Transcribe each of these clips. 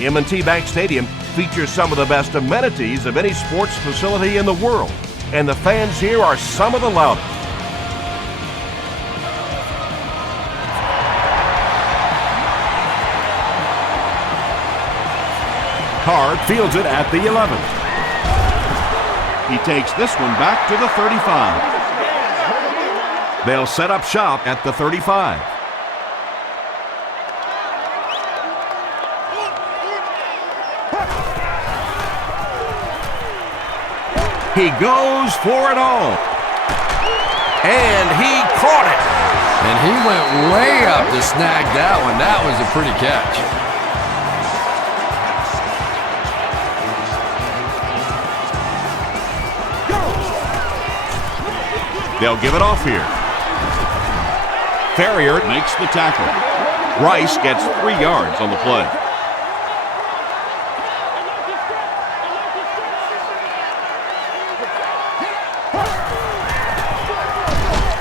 M&T Bank Stadium features some of the best amenities of any sports facility in the world, and the fans here are some of the loudest. Card fields it at the 11. He takes this one back to the 35. They'll set up shop at the 35. He goes for it all. And he caught it. And he went way up to snag that one. That was a pretty catch. They'll give it off here. Ferrier makes the tackle. Rice gets 3 yards on the play.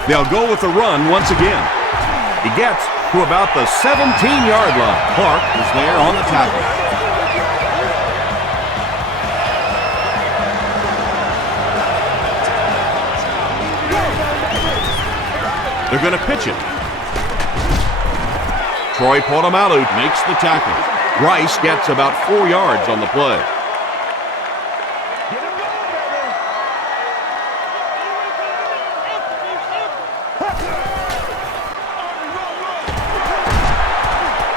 They'll go with the run once again. He gets to about the 17-yard line. Clark is there on the tackle. They're going to pitch it. Troy Polamalu makes the tackle. Rice gets about 4 yards on the play.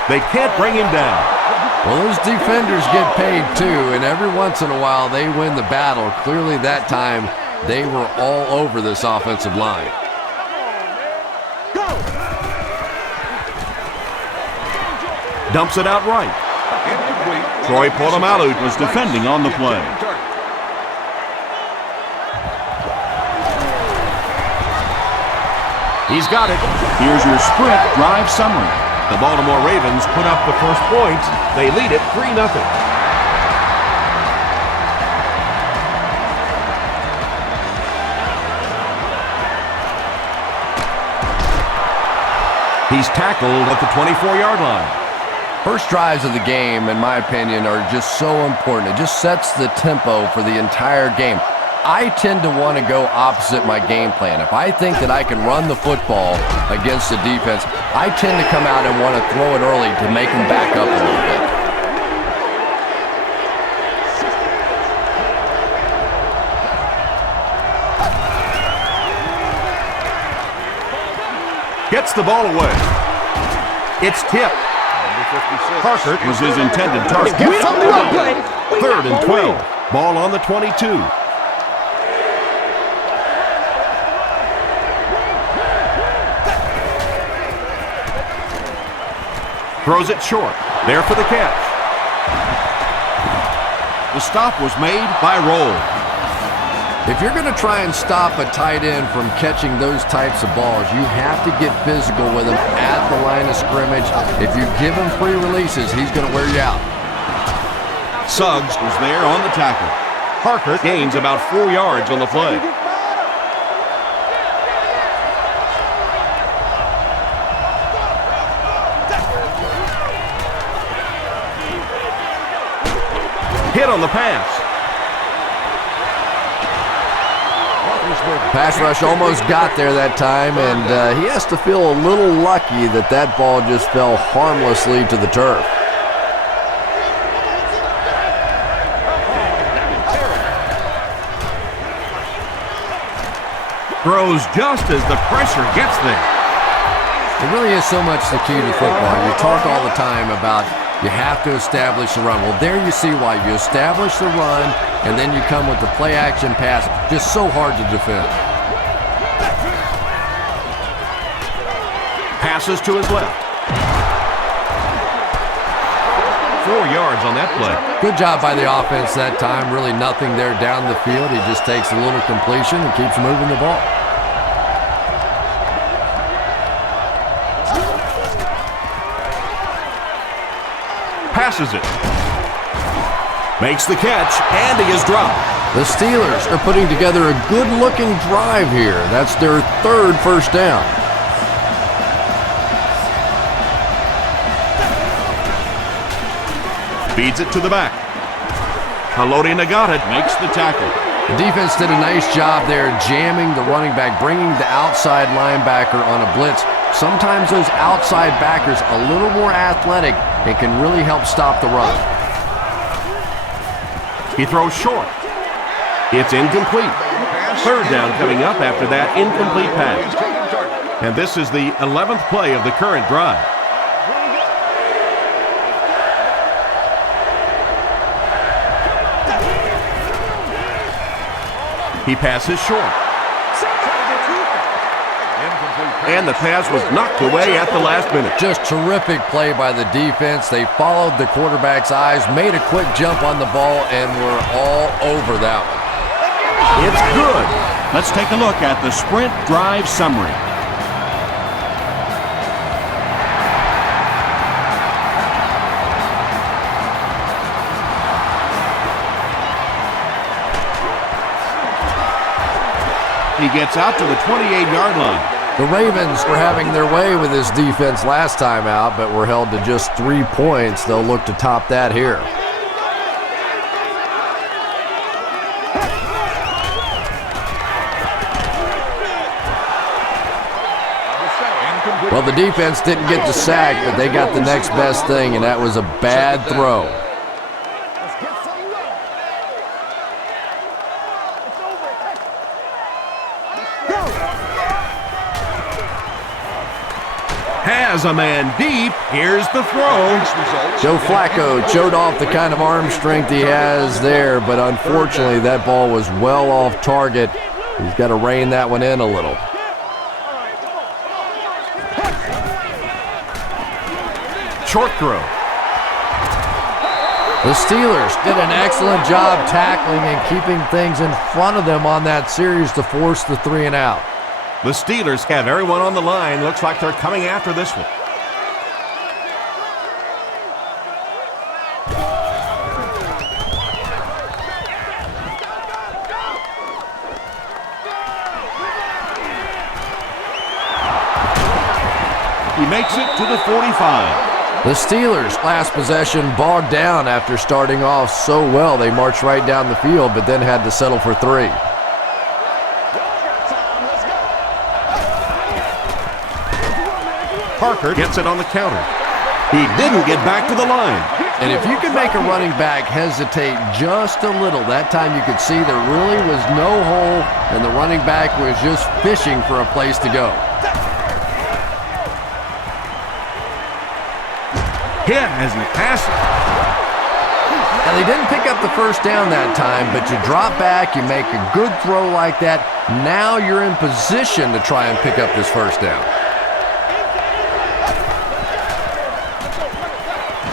They can't bring him down. Well, those defenders get paid too, and every once in a while they win the battle. Clearly that time they were all over this offensive line. Dumps it out right. Troy Polamalu was defending on the play. He's got it. Here's your sprint drive summary. The Baltimore Ravens put up the first point. They lead it 3-0. He's tackled at the 24-yard line. First drives of the game, in my opinion, are just so important. It just sets the tempo for the entire game. I tend to want to go opposite my game plan. If I think that I can run the football against the defense, I tend to come out and want to throw it early to make them back up a little bit. Gets the ball away. It's tipped. Parker was his intended target. 3rd and 12. Ball on the 22. Throws it short. There for the catch. The stop was made by Roll. If you're going to try and stop a tight end from catching those types of balls, you have to get physical with him at the line of scrimmage. If you give him free releases, he's going to wear you out. Suggs was there on the tackle. Parker gains about 4 yards on the play. Hit on the pass. Pass rush almost got there that time, and he has to feel a little lucky that that ball just fell harmlessly to the turf. Throws just as the pressure gets there. It really is so much the key to football. You talk all the time about you have to establish the run. Well, there you see why. You establish the run, and then you come with the play-action pass. Just so hard to defend. Passes to his left. 4 yards on that play. Good job by the offense that time. Really nothing there down the field. He just takes a little completion and keeps moving the ball. Passes it. Makes the catch, and he is dropped. The Steelers are putting together a good-looking drive here. That's their 3rd first down. Feeds it to the back. Haloti Nagata makes the tackle. The defense did a nice job there jamming the running back, bringing the outside linebacker on a blitz. Sometimes those outside backers a little more athletic and can really help stop the run. He throws short. It's incomplete. Third down coming up after that incomplete pass. And this is the 11th play of the current drive. He passes short. And the pass was knocked away at the last minute. Just terrific play by the defense. They followed the quarterback's eyes, made a quick jump on the ball, and were all over that one. It's good. Let's take a look at the sprint drive summary. He gets out to the 28-yard line. The Ravens were having their way with this defense last time out, but were held to just 3 points. They'll look to top that here. Well, the defense didn't get the sack, but they got the next best thing, and that was a bad throw. Has a man deep. Here's the throw. Joe Flacco showed off the kind of arm strength he has there, but unfortunately that ball was well off target. He's got to rein that one in a little. Short throw. The Steelers did an excellent job tackling and keeping things in front of them on that series to force the 3 and out. The Steelers have everyone on the line. Looks like they're coming after this one. He makes it to the 45. The Steelers' last possession bogged down after starting off so well. They marched right down the field, but then had to settle for 3. Parker gets it on the counter. He didn't get back to the line. And if you can make a running back hesitate just a little, that time you could see there really was no hole, and the running back was just fishing for a place to go. Hit as he passes. Now, they didn't pick up the first down that time, but you drop back, you make a good throw like that. Now you're in position to try and pick up this first down.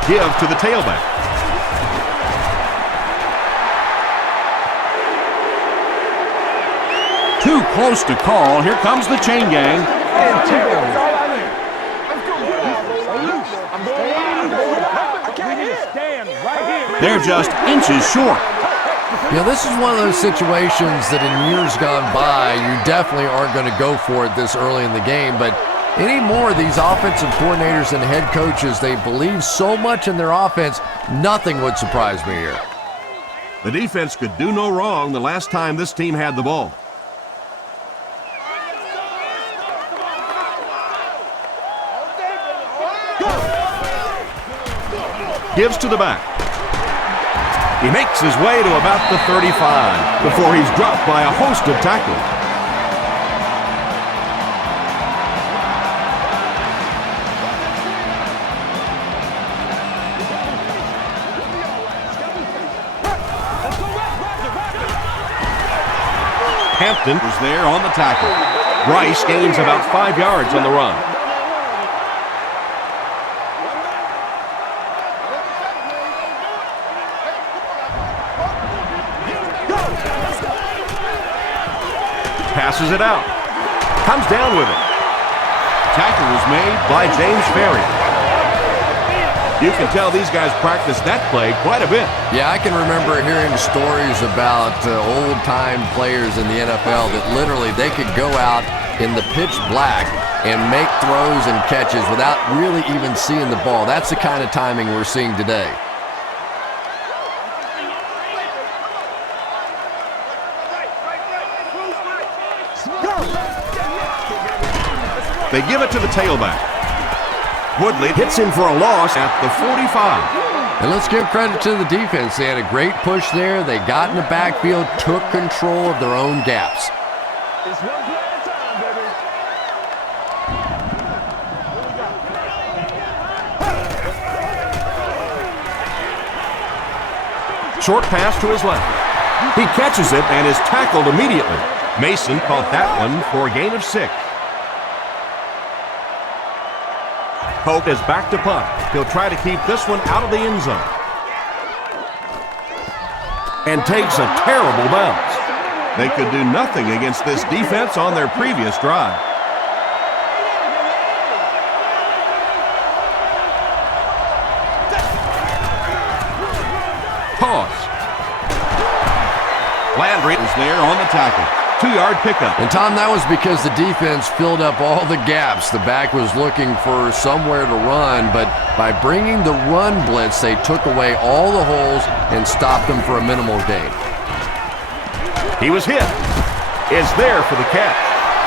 Give to the tailback. Too close to call. Here comes the chain gang. They're just inches short. You know, this is one of those situations that in years gone by, you definitely aren't going to go for it this early in the game, but anymore, these offensive coordinators and head coaches, they believe so much in their offense, nothing would surprise me here. The defense could do no wrong the last time this team had the ball. Gives to the back. He makes his way to about the 35 before he's dropped by a host of tackles. Hampton was there on the tackle. Rice gains about 5 yards on the run. Passes it out. Comes down with it. Tackle was made by James Ferry. You can tell these guys practice that play quite a bit. Yeah, I can remember hearing stories about old-time players in the NFL that literally they could go out in the pitch black and make throws and catches without really even seeing the ball. That's the kind of timing we're seeing today. They give it to the tailback. Woodley hits him for a loss at the 45. And let's give credit to the defense. They had a great push there. They got in the backfield, took control of their own gaps. It's one play at a time, baby. Short pass to his left. He catches it and is tackled immediately. Mason caught that one for a gain of 6. Polk is back to punt. He'll try to keep this one out of the end zone. And takes a terrible bounce. They could do nothing against this defense on their previous drive. Toss. Landry is there on the tackle. 2-yard pickup. And, Tom, that was because the defense filled up all the gaps. The back was looking for somewhere to run, but by bringing the run blitz, they took away all the holes and stopped them for a minimal gain. He was hit. Is there for the catch.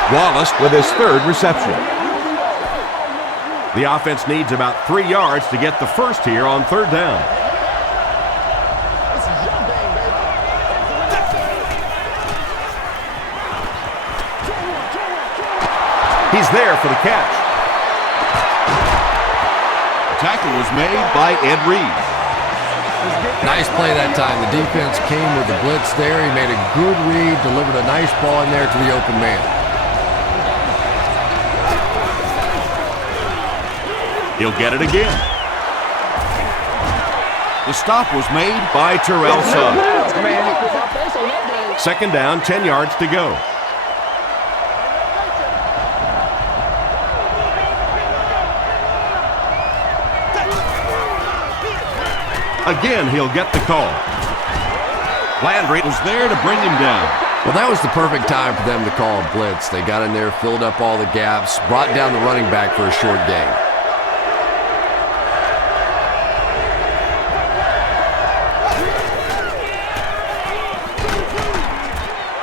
Wallace with his 3rd reception. The offense needs about 3 yards to get the first here on 3rd down. He's there for the catch. The tackle was made by Ed Reed. Nice play that time. The defense came with the blitz there. He made a good read, delivered a nice ball in there to the open man. He'll get it again. The stop was made by Terrell Suggs. 2nd down, 10 yards to go. Again, he'll get the call. Landry was there to bring him down. Well, that was the perfect time for them to call a blitz. They got in there, filled up all the gaps, brought down the running back for a short gain.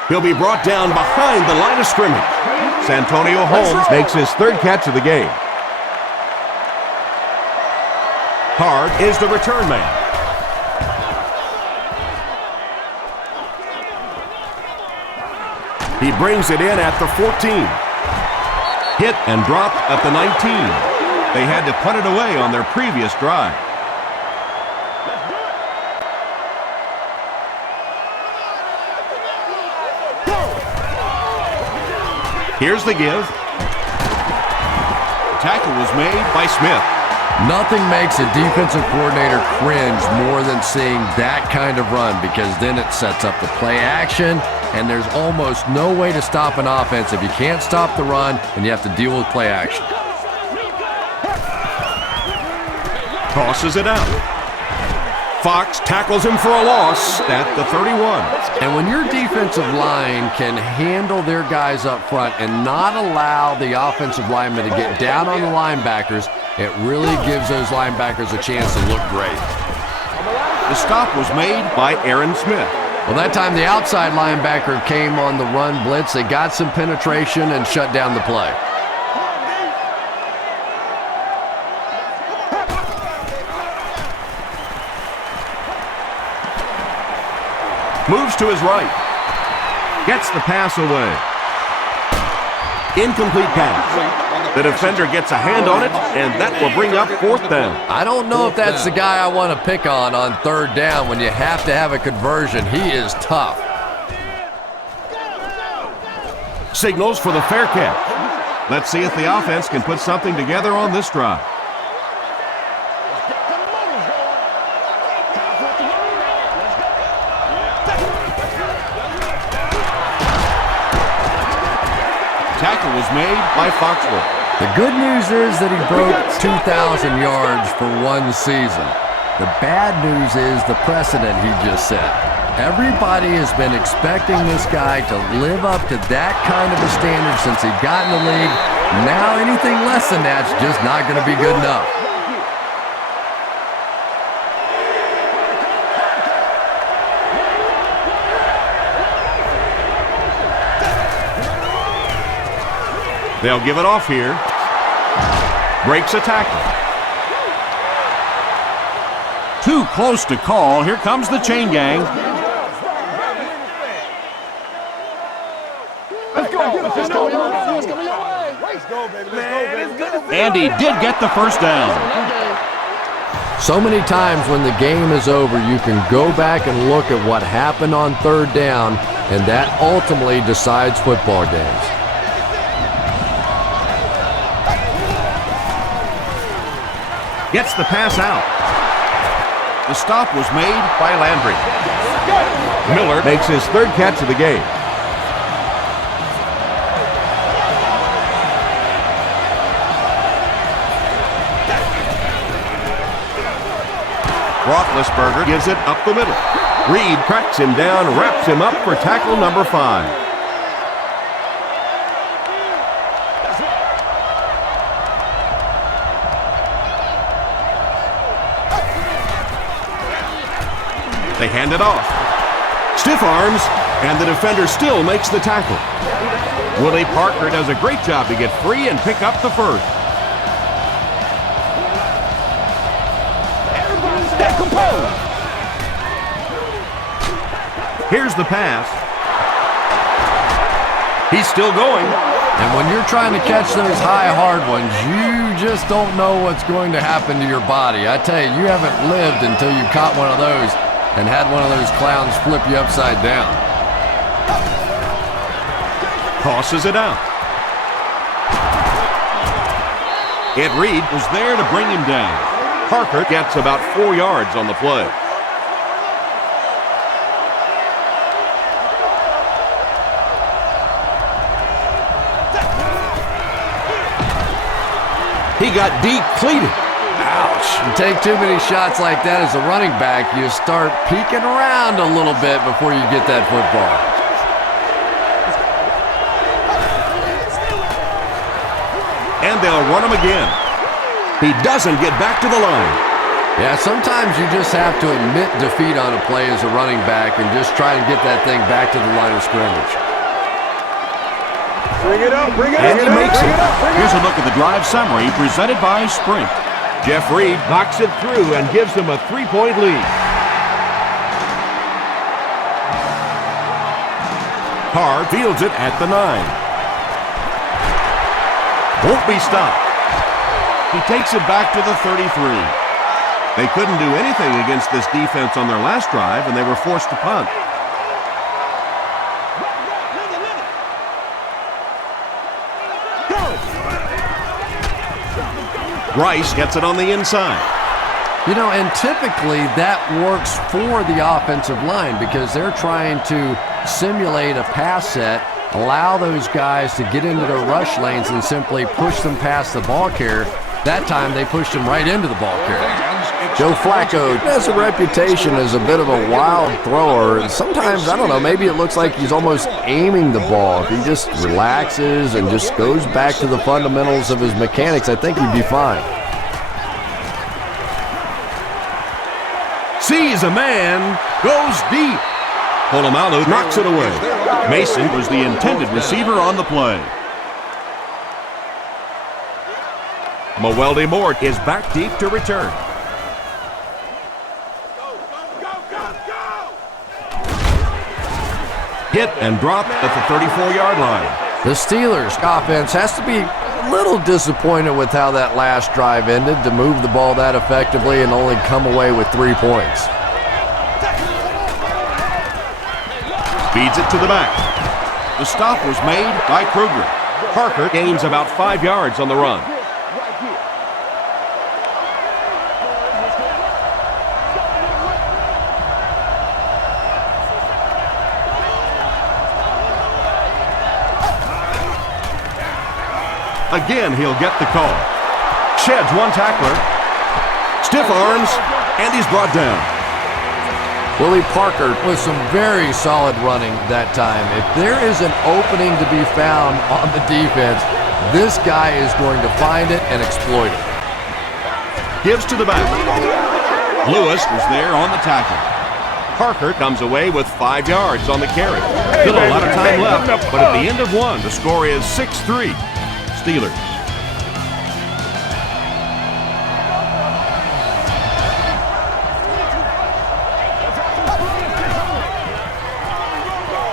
He'll be brought down behind the line of scrimmage. Santonio Holmes makes his 3rd catch of the game. Hard is the return man. He brings it in at the 14. Hit and dropped at the 19. They had to punt it away on their previous drive. Here's the give. The tackle was made by Smith. Nothing makes a defensive coordinator cringe more than seeing that kind of run, because then it sets up the play action, and there's almost no way to stop an offense if you can't stop the run and you have to deal with play action. Tosses it out. Fox tackles him for a loss at the 31. And when your defensive line can handle their guys up front and not allow the offensive linemen to get down on the linebackers, it really gives those linebackers a chance to look great. The stop was made by Aaron Smith. Well, that time the outside linebacker came on the run blitz. They got some penetration and shut down the play. Moves to his right. Gets the pass away. Incomplete pass. The defender gets a hand on it, and that will bring up 4th down. I don't know if that's the guy I want to pick on 3rd down when you have to have a conversion. He is tough. Signals for the fair catch. Let's see if the offense can put something together on this drive. Tackle was made by Foxworth. The good news is that he broke 2,000 yards for one season. The bad news is the precedent he just set. Everybody has been expecting this guy to live up to that kind of a standard since he got in the league. Now anything less than that's just not going to be good enough. They'll give it off here. Breaks a tackle. Too close to call. Here comes the chain gang. And he did get the first down. So many times when the game is over, you can go back and look at what happened on third down, and that ultimately decides football games. Gets the pass out. The stop was made by Landry. Miller makes his third catch of the game. Roethlisberger gives it up the middle. Reed cracks him down, wraps him up for tackle number 5. They hand it off. Stiff arms, and the defender still makes the tackle. Willie Parker does a great job to get free and pick up the first. Here's the pass. He's still going. And when you're trying to catch those high, hard ones, you just don't know what's going to happen to your body. I tell you, you haven't lived until you caught one of those and had one of those clowns flip you upside down. Tosses it out. Ed Reed was there to bring him down. Parker gets about 4 yards on the play. He got depleted. Ouch. You take too many shots like that as a running back, you start peeking around a little bit before you get that football. And they'll run him again. He doesn't get back to the line. Yeah, sometimes you just have to admit defeat on a play as a running back and just try and get that thing back to the line of scrimmage. Bring it up, bring it up. And he makes it. Here's a look at the drive summary presented by Sprint. Jeff Reed knocks it through and gives them a 3-point lead. Carr fields it at the 9. Won't be stopped. He takes it back to the 33. They couldn't do anything against this defense on their last drive, and they were forced to punt. Rice gets it on the inside. You know, and typically that works for the offensive line because they're trying to simulate a pass set, allow those guys to get into their rush lanes and simply push them past the ball carrier. That time they pushed him right into the ball carrier. Joe Flacco has a reputation as a bit of a wild thrower, and sometimes, I don't know, maybe it looks like he's almost aiming the ball. If he just relaxes and just goes back to the fundamentals of his mechanics, I think he'd be fine. Sees a man, goes deep. Polamalu knocks it away. Mason was the intended receiver on the play. Mewelde Mort is back deep to return. Hit and dropped at the 34-yard line. The Steelers' offense has to be a little disappointed with how that last drive ended to move the ball that effectively and only come away with 3 points. Feeds it to the back. The stop was made by Kruger. Parker gains about 5 yards on the run. Again, he'll get the call. Sheds one tackler. Stiff arms, and he's brought down. Willie Parker with some very solid running that time. If there is an opening to be found on the defense, this guy is going to find it and exploit it. Gives to the back. Lewis was there on the tackle. Parker comes away with 5 yards on the carry. Still a lot of time left, but at the end of one, the score is 6-3. Steelers.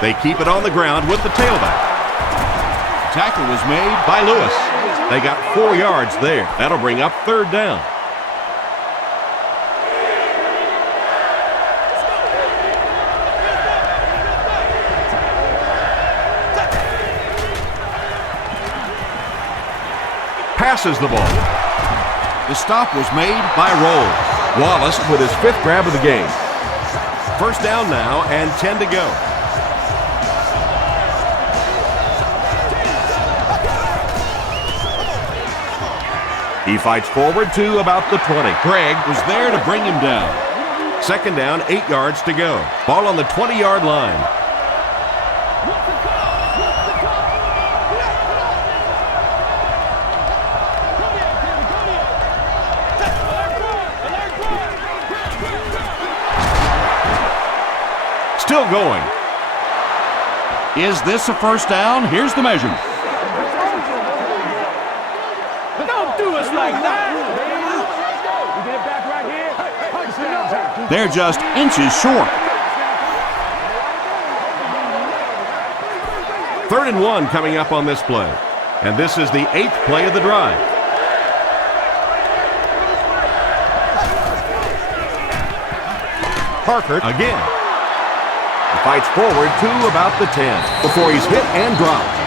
They keep it on the ground with the tailback. Tackle was made by Lewis. They got 4 yards there. That'll bring up 3rd down. Passes the ball. The stop was made by Rolls. Wallace with his 5th grab of the game. 1st down now and 10 to go. He fights forward to about the 20. Craig was there to bring him down. 2nd down, 8 yards to go. Ball on the 20-yard line. Still going. Is this a 1st down? Here's the measurement. Don't do us like that. We get it back right here. Touchdown. They're just inches short. 3rd and 1 coming up on this play. And this is the 8th play of the drive. Parker again. He fights forward to about the 10 before he's hit and dropped.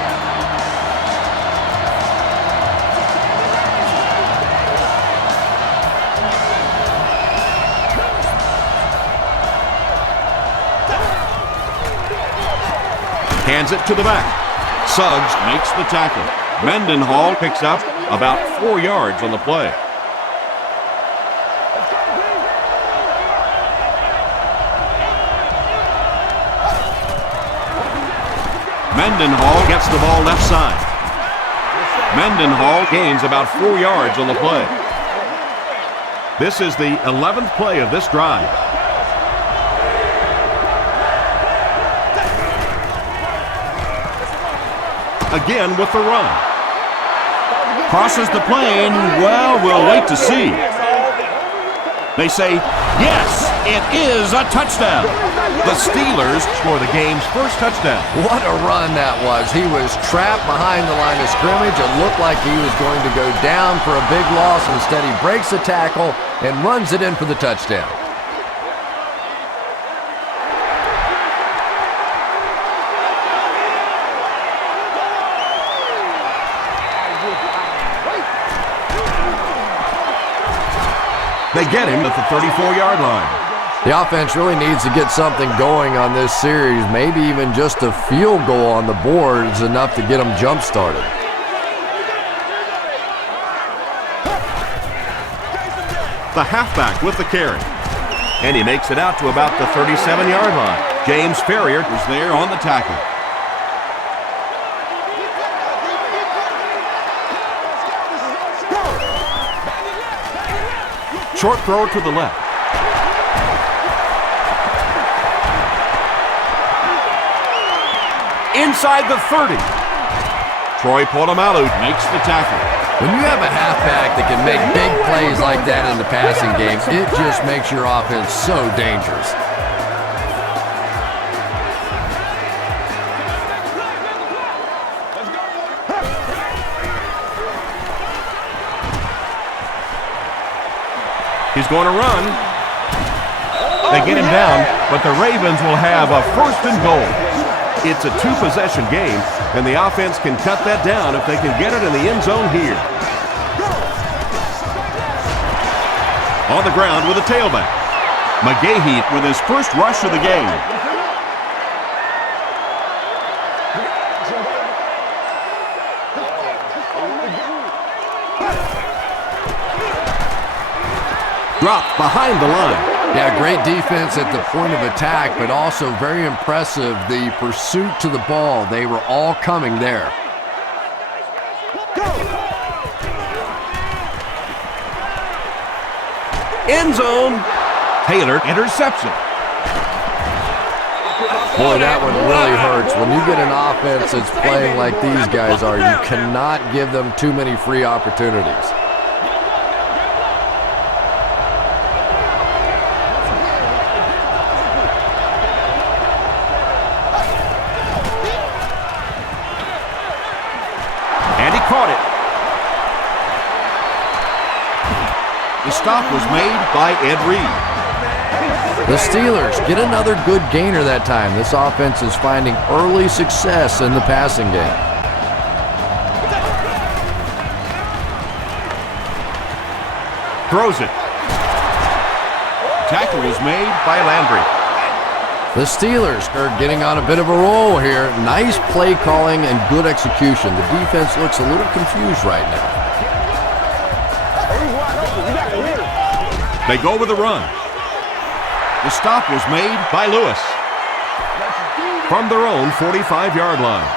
Hands it to the back. Suggs makes the tackle. Mendenhall picks up about 4 yards on the play. Mendenhall gets the ball left side. Mendenhall gains about 4 yards on the play. This is the 11th play of this drive. Again with the run. Crosses the plane. Well, we'll wait to see. They say, yes, it is a touchdown. The Steelers score the game's 1st touchdown. What a run that was. He was trapped behind the line of scrimmage. It looked like he was going to go down for a big loss. Instead, he breaks the tackle and runs it in for the touchdown. They get him at the 34-yard line. The offense really needs to get something going on this series. Maybe even just a field goal on the board is enough to get them jump-started. The halfback with the carry. And he makes it out to about the 37-yard line. James Ferrier was there on the tackle. Short throw to the left. Inside the 30. Troy Polamalu makes the tackle. When you have a halfback that can make big plays like that in the passing game, it just makes your offense so dangerous. He's going to run. They get him down, but the Ravens will have a 1st and goal. It's a 2-possession game, and the offense can cut that down if they can get it in the end zone here. On the ground with a tailback. McGahee with his 1st rush of the game. Dropped behind the line. Yeah, great defense at the point of attack, but also very impressive the pursuit to the ball. They were all coming there. End zone. Taylor interception. Boy, that one really hurts. When you get an offense that's playing like these guys are, you cannot give them too many free opportunities. And he caught it. The stop was made by R.B.I. The Steelers get another good gainer that time. This offense is finding early success in the passing game. Throws it. Tackle was made by Landry. The Steelers are getting on a bit of a roll here. Nice play calling and good execution. The defense looks a little confused right now. They go with the run. The stop was made by Lewis from their own 45-yard line.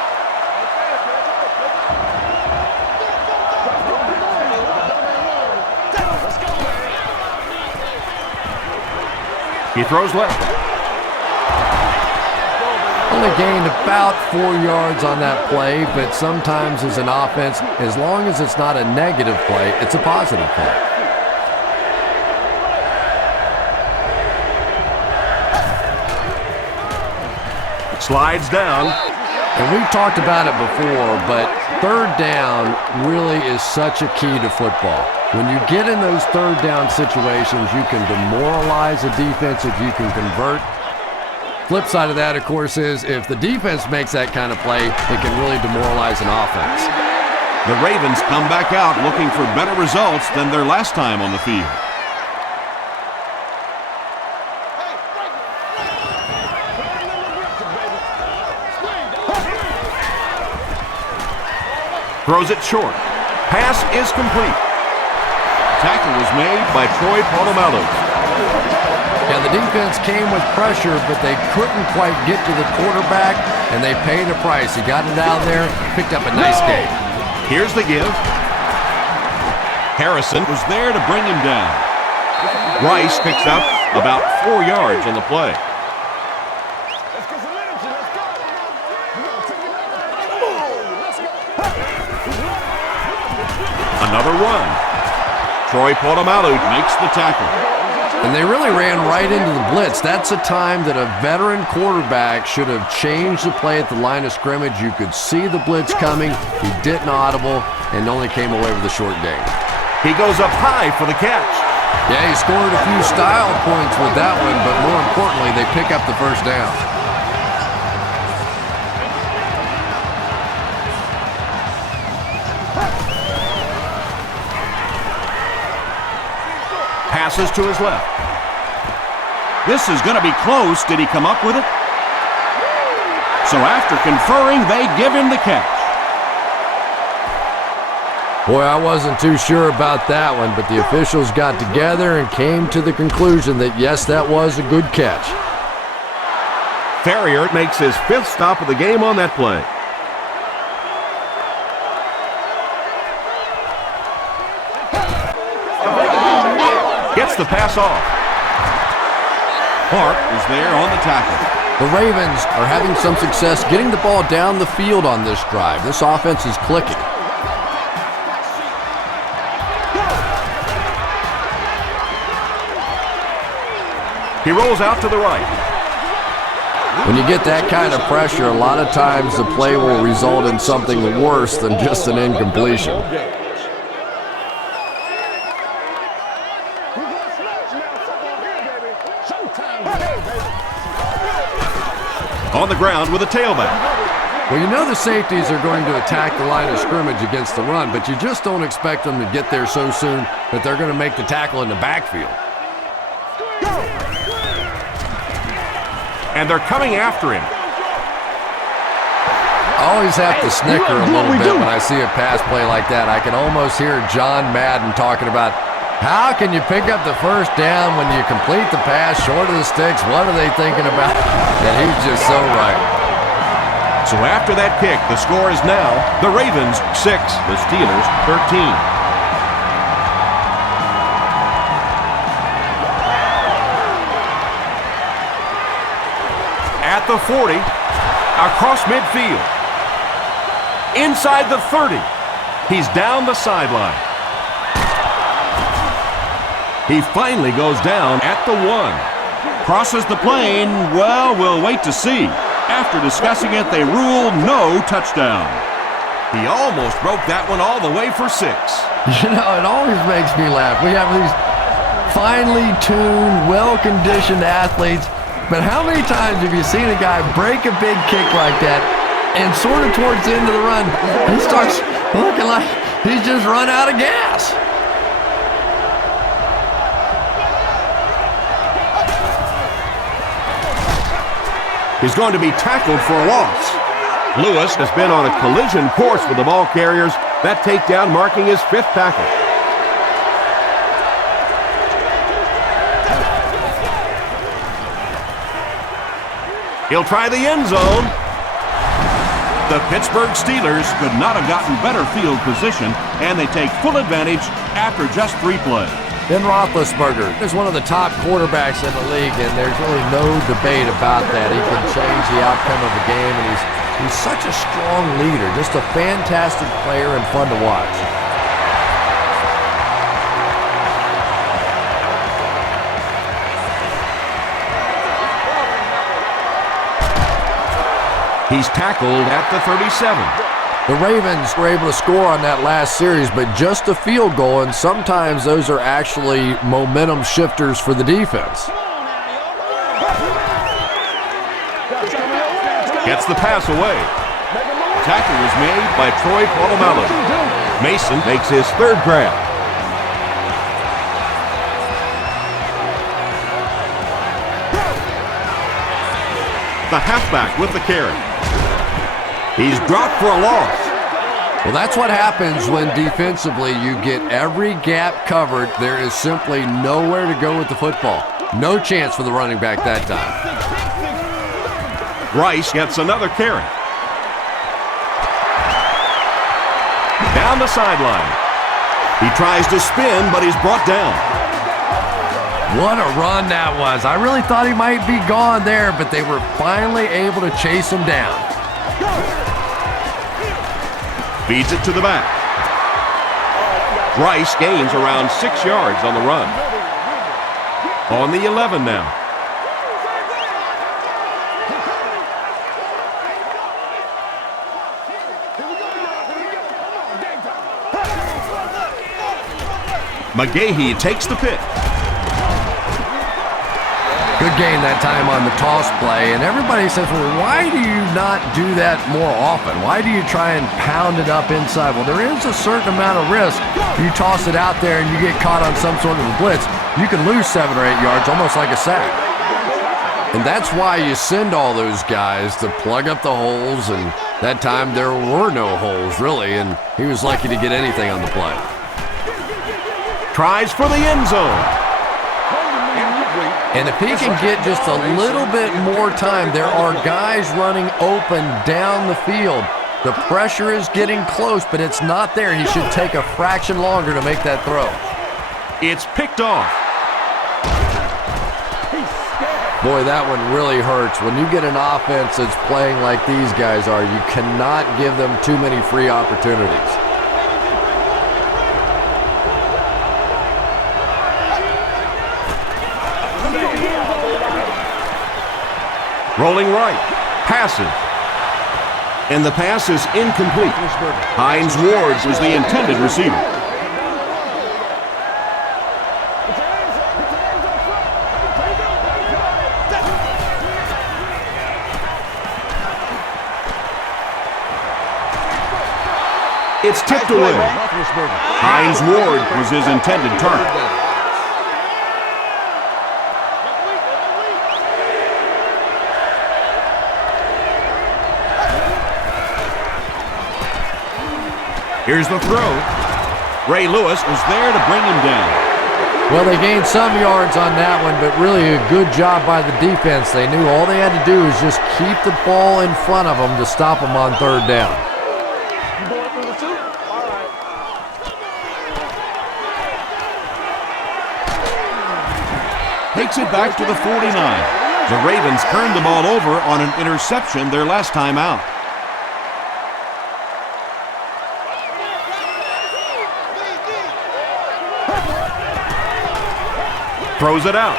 He throws left. Only gained about 4 yards on that play, but sometimes as an offense, as long as it's not a negative play, it's a positive play. Slides down. And we've talked about it before, but third down really is such a key to football. When you get in those third down situations, you can demoralize a defense if you can convert. Flip side of that, of course, is if the defense makes that kind of play, it can really demoralize an offense. The Ravens come back out looking for better results than their last time on the field. Throws it short. Pass is complete. Tackle was made by Troy Polamalu. Yeah, the defense came with pressure, but they couldn't quite get to the quarterback, and they paid a price. He got it down there, picked up a nice game. Here's the give. Harrison was there to bring him down. Rice picks up about 4 yards on the play. Another run. Troy Polamalu makes the tackle. And they really ran right into the blitz. That's a time that a veteran quarterback should have changed the play at the line of scrimmage. You could see the blitz coming. He didn't audible and only came away with a short gain. He goes up high for the catch. Yeah, he scored a few style points with that one, but more importantly, they pick up the first down. Passes to his left. This is going to be close. Did he come up with it? So after conferring, they give him the catch. Boy, I wasn't too sure about that one, but the officials got together and came to the conclusion that, yes, that was a good catch. Ferrier makes his 5th stop of the game on that play. Gets the pass off. Park is there on the tackle. The Ravens are having some success getting the ball down the field on this drive. This offense is clicking. He rolls out to the right. When you get that kind of pressure, a lot of times the play will result in something worse than just an incompletion. On the ground with a tailback. Well, you know the safeties are going to attack the line of scrimmage against the run, but you just don't expect them to get there so soon that they're going to make the tackle in the backfield. And they're coming after him. I always have to snicker a little bit when I see a pass play like that. I can almost hear John Madden talking about how can you pick up the first down when you complete the pass short of the sticks? What are they thinking about? And he's just so right. So after that kick, the score is now the Ravens 6, the Steelers 13. At the 40, across midfield. Inside the 30. He's down the sideline. He finally goes down at the 1. Crosses the plane. Well, we'll wait to see. After discussing it, they rule no touchdown. He almost broke that one all the way for 6. You know, it always makes me laugh. We have these finely tuned, well-conditioned athletes, but how many times have you seen a guy break a big kick like that and sort of towards the end of the run, he starts looking like he's just run out of gas? He's going to be tackled for a loss. Lewis has been on a collision course with the ball carriers. That takedown marking his 5th tackle. He'll try the end zone. The Pittsburgh Steelers could not have gotten better field position, and they take full advantage after just 3 plays. Ben Roethlisberger is one of the top quarterbacks in the league, and there's really no debate about that. He can change the outcome of the game, and he's such a strong leader, just a fantastic player and fun to watch. He's tackled at the 37. The Ravens were able to score on that last series, but just a field goal, and sometimes those are actually momentum shifters for the defense. Gets the pass away. Tackle was made by Troy Polamalu. Mason makes his 3rd grab. The halfback with the carry. He's dropped for a loss. Well, that's what happens when defensively you get every gap covered. There is simply nowhere to go with the football. No chance for the running back that time. Rice gets another carry. Down the sideline. He tries to spin, but he's brought down. What a run that was. I really thought he might be gone there, but they were finally able to chase him down. Feeds it to the back. Rice gains around 6 yards on the run. On the 11 now. McGahee takes the pick. Good game that time on the toss play, and everybody says, well, why do you not do that more often? Why do you try and pound it up inside? Well, there is a certain amount of risk. You toss it out there and you get caught on some sort of a blitz, you can lose 7 or 8 yards, almost like a sack. And that's why you send all those guys to plug up the holes, and that time there were no holes, really, and he was lucky to get anything on the play. Tries for the end zone. And if he can get just a little bit more time, there are guys running open down the field. The pressure is getting close, but it's not there. He should take a fraction longer to make that throw. It's picked off. Boy, that one really hurts. When you get an offense that's playing like these guys are, you cannot give them too many free opportunities. Rolling right. Passes. And the pass is incomplete. Hines Ward was the intended receiver. It's tipped away. Hines Ward was his intended target. Here's the throw. Ray Lewis was there to bring him down. Well, they gained some yards on that one, but really a good job by the defense. They knew all they had to do was just keep the ball in front of them to stop them on 3rd down. Takes it back to the 49. The Ravens turned the ball over on an interception their last time out. Throws it out.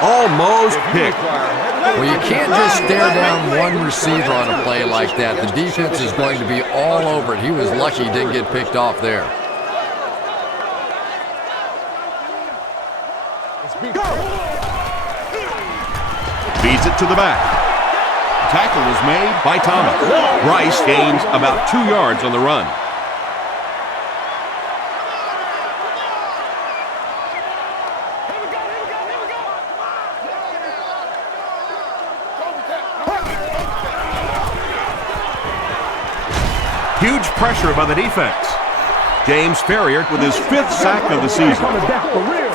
Almost picked. Well, you can't just stare down one receiver on a play like that. The defense is going to be all over it. He was lucky he didn't get picked off there. Feeds it to the back. Tackle was made by Thomas. Rice gains about 2 yards on the run. Huge pressure by the defense. James Ferrier with his 5th sack of the season.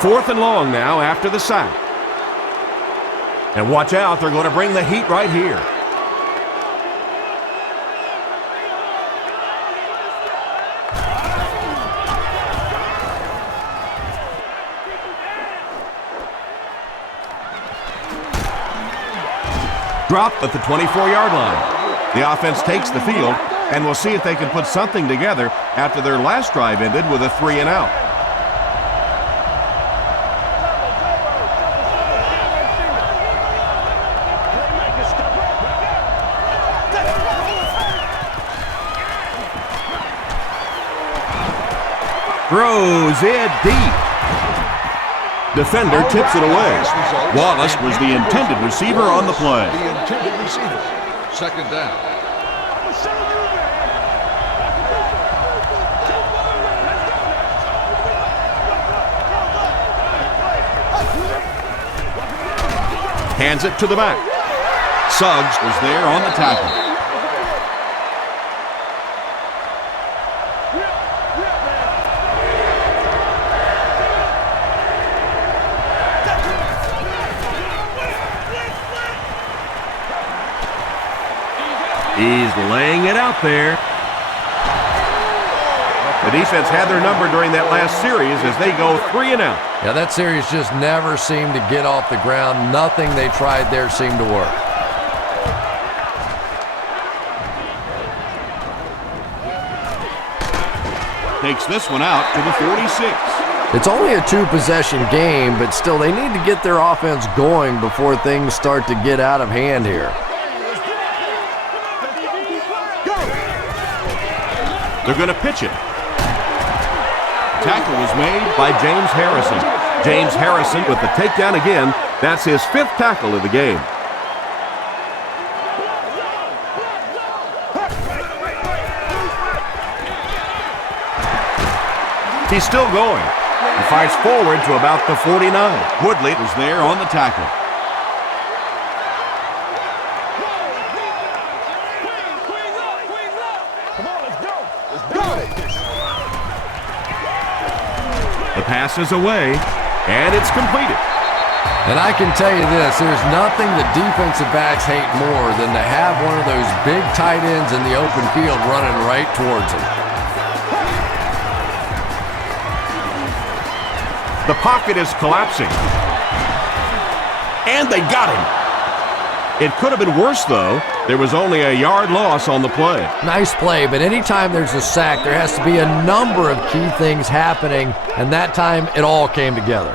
4th and long now after the sack. And watch out, they're going to bring the heat right here. Dropped at the 24-yard line. The offense takes the field, and we'll see if they can put something together after their last drive ended with a 3-and-out. Throws it deep. Defender tips it away. Wallace was the intended receiver on the play. The intended receiver. 2nd down. Hands it to the back. Suggs was there on the tackle. He's laying it out there. The defense had their number during that last series as they go 3-and-out. Yeah, that series just never seemed to get off the ground. Nothing they tried there seemed to work. Takes this one out to the 46. It's only a 2-possession game, but still they need to get their offense going before things start to get out of hand here. They're going to pitch it. Tackle was made by James Harrison. James Harrison with the takedown again. That's his 5th tackle of the game. He's still going. He fires forward to about the 49. Woodley was there on the tackle. The pass is away, and it's completed. And I can tell you this, there's nothing the defensive backs hate more than to have one of those big tight ends in the open field running right towards them. The pocket is collapsing. And they got him. It could have been worse, though. There was only a yard loss on the play. Nice play, but anytime there's a sack, there has to be a number of key things happening, and that time it all came together.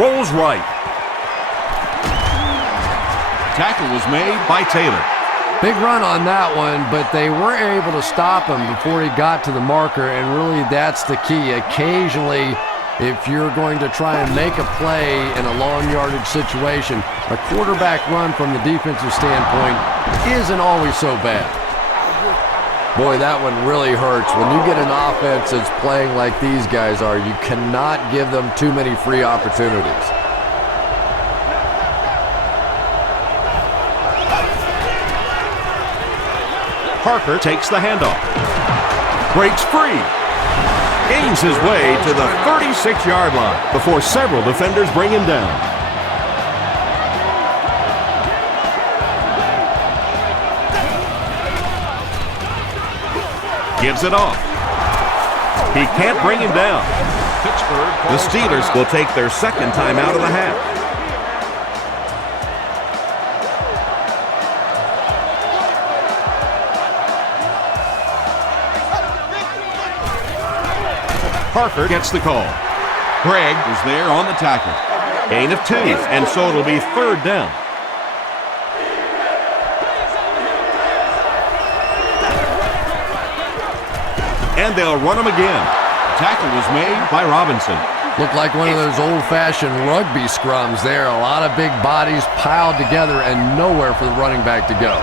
Rolls right. Tackle was made by Taylor. Big run on that one, but they weren't able to stop him before he got to the marker, and really that's the key. Occasionally, if you're going to try and make a play in a long yardage situation, a quarterback run from the defensive standpoint isn't always so bad. Boy, that one really hurts. When you get an offense that's playing like these guys are, you cannot give them too many free opportunities. Parker takes the handoff. Breaks free. Gains his way to the 36-yard line before several defenders bring him down. Gives it off. He can't bring him down. The Steelers will take their second time out of the half. Parker gets the call. Craig is there on the tackle. Gain of 2, and so it'll be third down. And they'll run him again. Tackle was made by Robinson. Looked like one of those old-fashioned rugby scrums there. A lot of big bodies piled together and nowhere for the running back to go.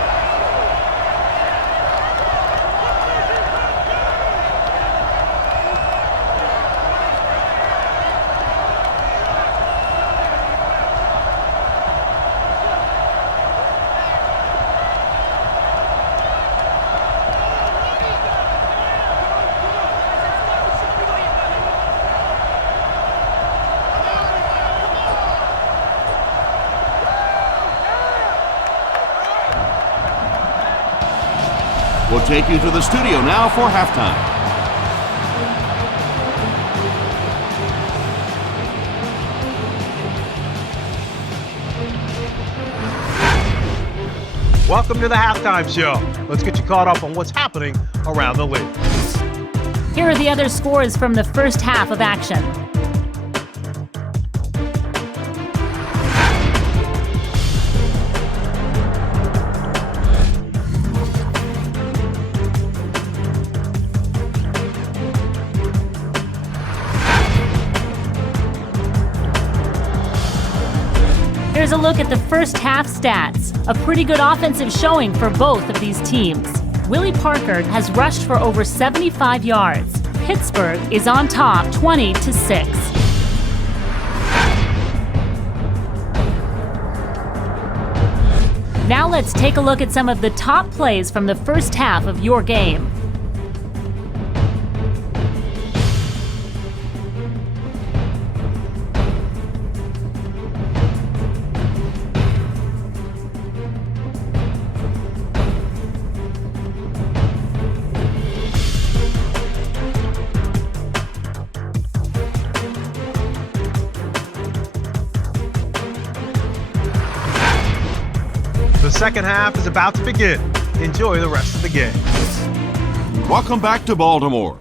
We'll take you to the studio now for halftime. Welcome to the halftime show. Let's get you caught up on what's happening around the league. Here are the other scores from the first half of action. Here's a look at the first half stats. A pretty good offensive showing for both of these teams. Willie Parker has rushed for over 75 yards. Pittsburgh is on top 20-6. Now let's take a look at some of the top plays from the first half of your game. The second half is about to begin. Enjoy the rest of the game. Welcome back to Baltimore.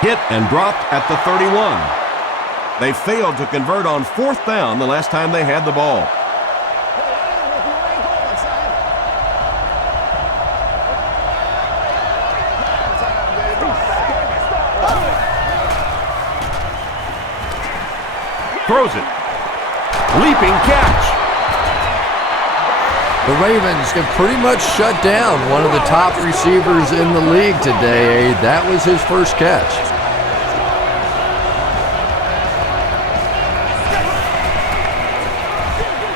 Hit and dropped at the 31. They failed to convert on fourth down the last time they had the ball. Throws it. Leaping catch. The Ravens have pretty much shut down one of the top receivers in the league today. That was his first catch.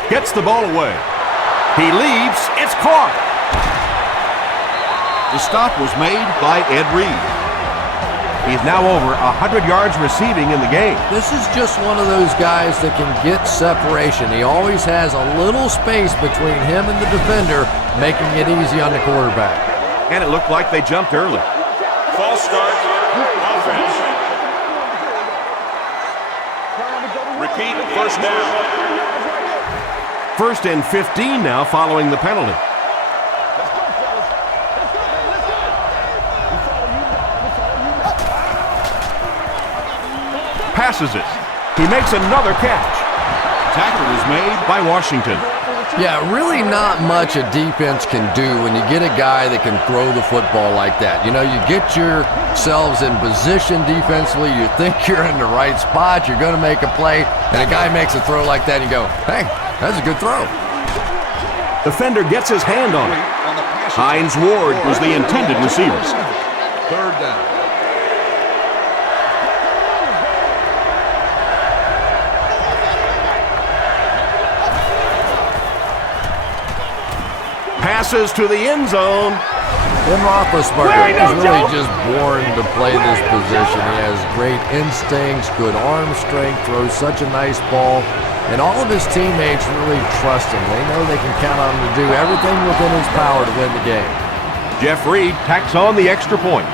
Gets the ball away. He leaps. It's caught. The stop was made by Ed Reed. He's now over 100 yards receiving in the game. This is just one of those guys that can get separation. He always has a little space between him and the defender, making it easy on the quarterback. And it looked like they jumped early. False start. Offense. Repeat, first down. First and 15 now following the penalty. Passes it. He makes another catch. Tackle is made by Washington. Yeah, really not much a defense can do when you get a guy that can throw the football like that. You know, you get yourselves in position defensively, you think you're in the right spot, you're going to make a play, and a guy makes a throw like that, and you go, hey, that's a good throw. Defender gets his hand on it. Hines Ward was the intended receiver. Third down. Passes to the end zone. Ben Roethlisberger is really just born to play this position. He has great instincts, good arm strength, throws such a nice ball, and all of his teammates really trust him. They know they can count on him to do everything within his power to win the game. Jeff Reed tacks on the extra point.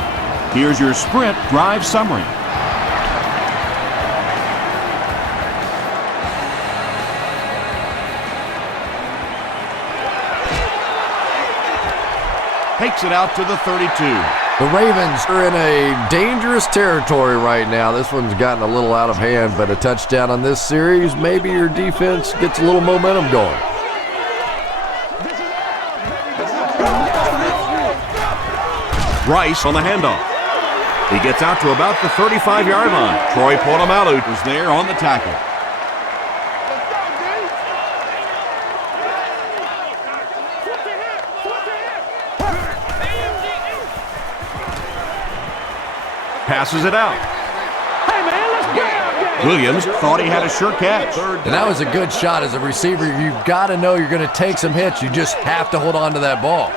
Here's your sprint drive summary. Takes it out to the 32. The Ravens are in a dangerous territory right now. This one's gotten a little out of hand, but a touchdown on this series, maybe your defense gets a little momentum going. Rice on the handoff. He gets out to about the 35-yard line. Troy Polamalu was there on the tackle. Passes it out. Hey, man, let's go. Williams thought he had a sure catch. And that was a good shot. As a receiver, you've got to know you're going to take some hits. You just have to hold on to that ball.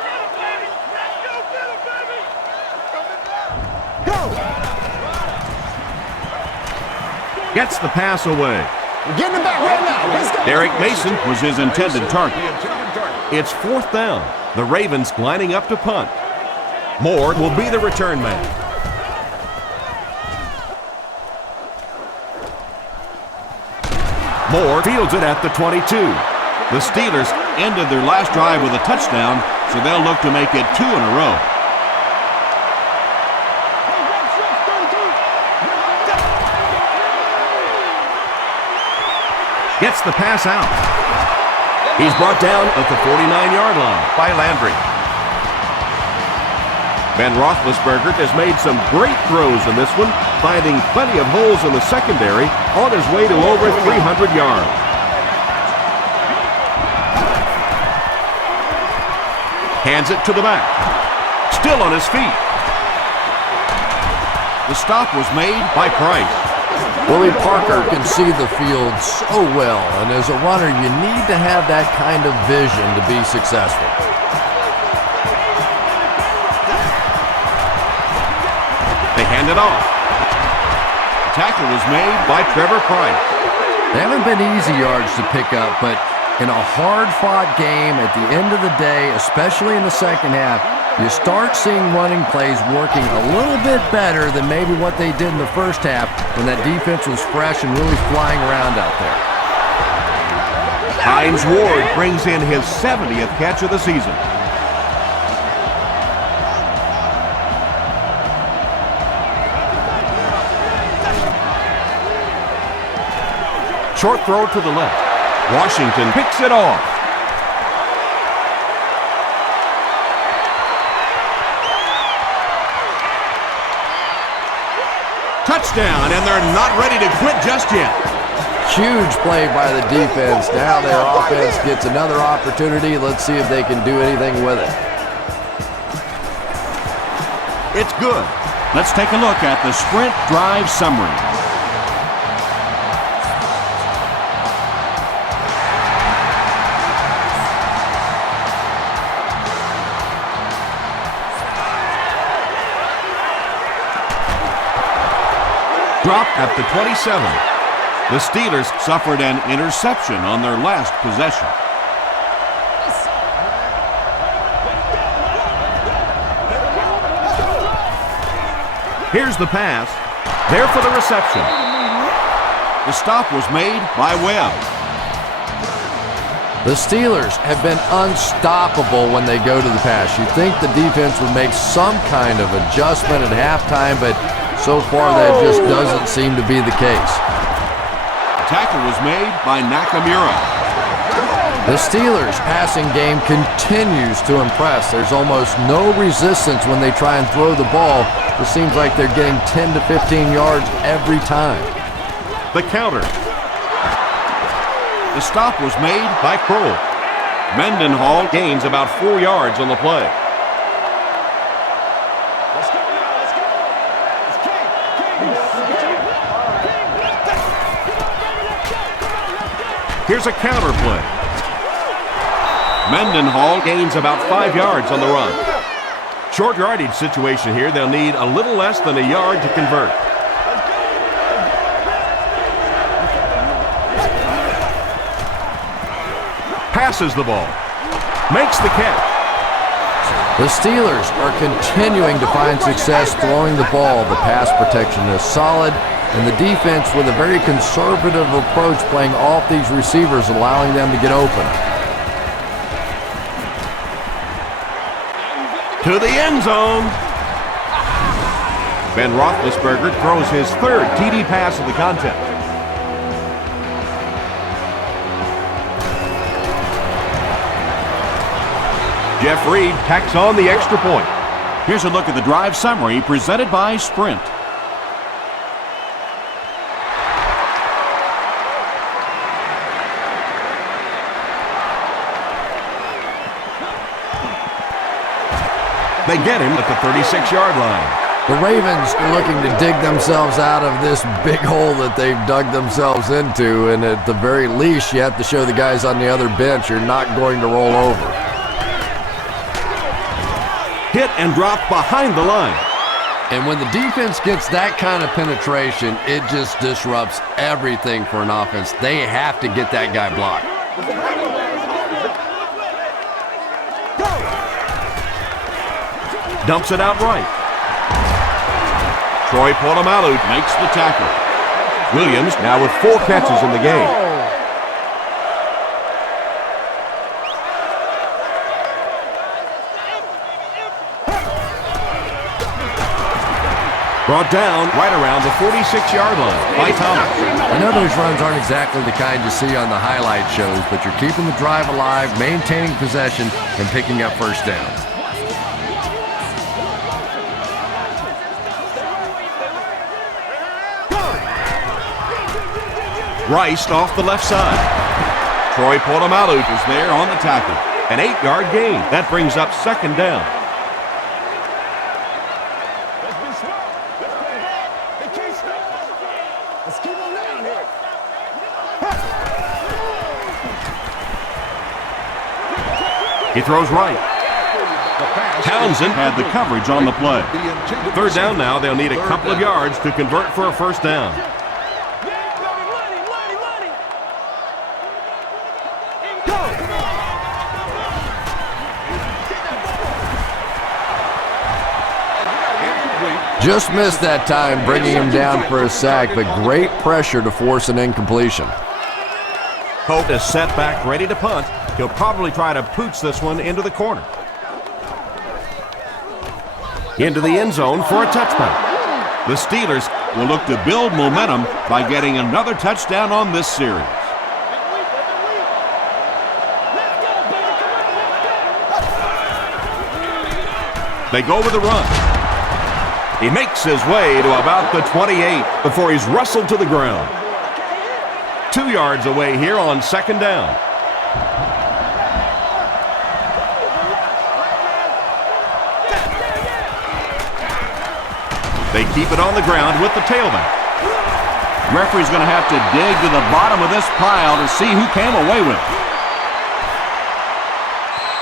Gets the pass away. We're getting it back right now. Let's go. Derek Mason was his intended target. It's 4th down. The Ravens lining up to punt. Moore will be the return man. Moore fields it at the 22. The Steelers ended their last drive with a touchdown, so they'll look to make it 2 in a row. Gets the pass out. He's brought down at the 49-yard line by Landry. Ben Roethlisberger has made some great throws in this one, finding plenty of holes in the secondary on his way to over 300 yards. Hands it to the back. Still on his feet. The stop was made by Price. Willie Parker can see the field so well, and as a runner, you need to have that kind of vision to be successful. They hand it off. Tackle was made by Trevor Price. They haven't been easy yards to pick up, but in a hard-fought game at the end of the day, especially in the second half, you start seeing running plays working a little bit better than maybe what they did in the first half when that defense was fresh and really flying around out there. Hines Ward brings in his 70th catch of the season. Short throw to the left. Washington picks it off. Touchdown, and they're not ready to quit just yet. Huge play by the defense. Now their offense gets another opportunity. Let's see if they can do anything with it. It's good. Let's take a look at the sprint drive summary. Dropped at the 27. The Steelers suffered an interception on their last possession. Here's the pass. There for the reception. The stop was made by Webb. The Steelers have been unstoppable when they go to the pass. You think the defense would make some kind of adjustment at halftime, but so far that just doesn't seem to be the case. The tackle was made by Nakamura. The Steelers' passing game continues to impress. There's almost no resistance when they try and throw the ball. It seems like they're getting 10 to 15 yards every time. The counter. The stop was made by Kroll. Mendenhall gains about 4 yards on the play. Here's a counter play. Mendenhall gains about 5 yards on the run. Short yardage situation here. They'll need a little less than a yard to convert. Passes the ball. Makes the catch. The Steelers are continuing to find success throwing the ball. The pass protection is solid, and the defense with a very conservative approach playing off these receivers, allowing them to get open. To the end zone. Ben Roethlisberger throws his third TD pass of the contest. Jeff Reed tacks on the extra point. Here's a look at the drive summary presented by Sprint. They get him at the 36-yard line. The Ravens are looking to dig themselves out of this big hole that they've dug themselves into, and at the very least, you have to show the guys on the other bench you're not going to roll over. Hit and drop behind the line. And when the defense gets that kind of penetration, it just disrupts everything for an offense. They have to get that guy blocked. Dumps it out right. Troy Polamalu makes the tackle. Williams now with 4 catches in the game. Brought down right around the 46-yard line by Thomas. I know those runs aren't exactly the kind you see on the highlight shows, but you're keeping the drive alive, maintaining possession, and picking up first downs. Rice off the left side. Troy Polamalu is there on the tackle. An 8-yard gain. That brings up second down. He throws right. Townsend had the coverage on the play. Third down now. They'll need a couple of yards to convert for a first down. Just missed that time, bringing him down for a sack, but great pressure to force an incompletion. Hope is set back, ready to punt. He'll probably try to pooch this one into the corner. Into the end zone for a touchback. The Steelers will look to build momentum by getting another touchdown on this series. They go with the run. He makes his way to about the 28 before he's wrestled to the ground. 2 yards away here on second down. They keep it on the ground with the tailback. Referee's going to have to dig to the bottom of this pile to see who came away with it.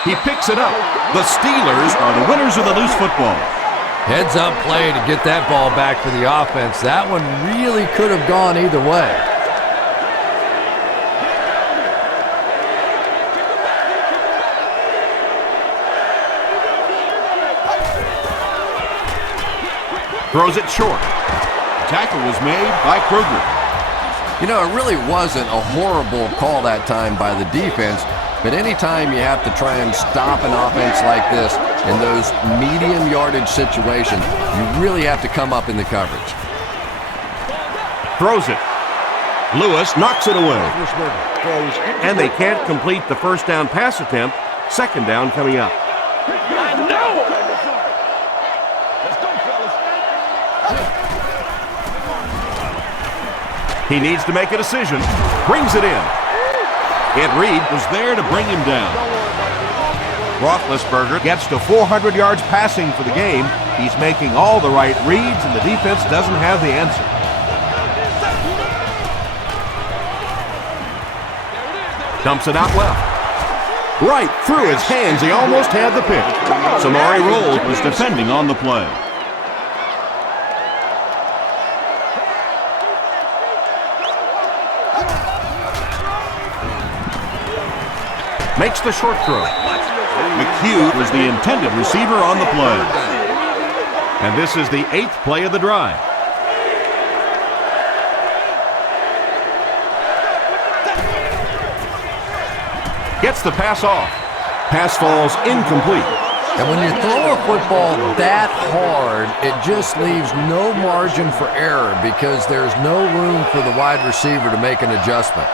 He picks it up. The Steelers are the winners of the loose football. Heads up play to get that ball back for the offense. That one really could have gone either way. Throws it short. Tackle was made by Kruger. You know, it really wasn't a horrible call that time by the defense, but anytime you have to try and stop an offense like this in those medium yardage situations, you really have to come up in the coverage. Throws it. Lewis knocks it away. And they can't complete the first down pass attempt. Second down coming up. He needs to make a decision. Brings it in. And Reed was there to bring him down. Roethlisberger gets to 400 yards passing for the game. He's making all the right reads, and the defense doesn't have the answer. Dumps it out left. Right through his hands. He almost had the pick. Samari Roll was defending on the play. Makes the short throw. McHugh was the intended receiver on the play. And this is the 8th play of the drive. Gets the pass off. Pass falls incomplete. And when you throw a football that hard, it just leaves no margin for error because there's no room for the wide receiver to make an adjustment.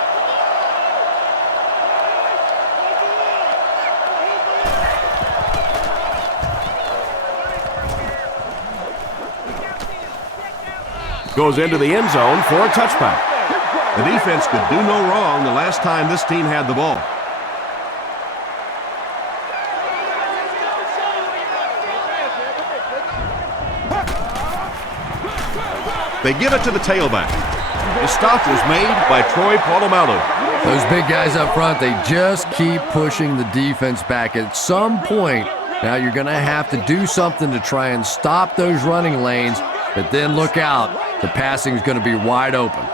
Goes into the end zone for a touchback. The defense could do no wrong the last time this team had the ball. They give it to the tailback. The stop was made by Troy Polamalu. Those big guys up front, they just keep pushing the defense back. At some point, now you're going to have to do something to try and stop those running lanes, but then look out. The passing is going to be wide open.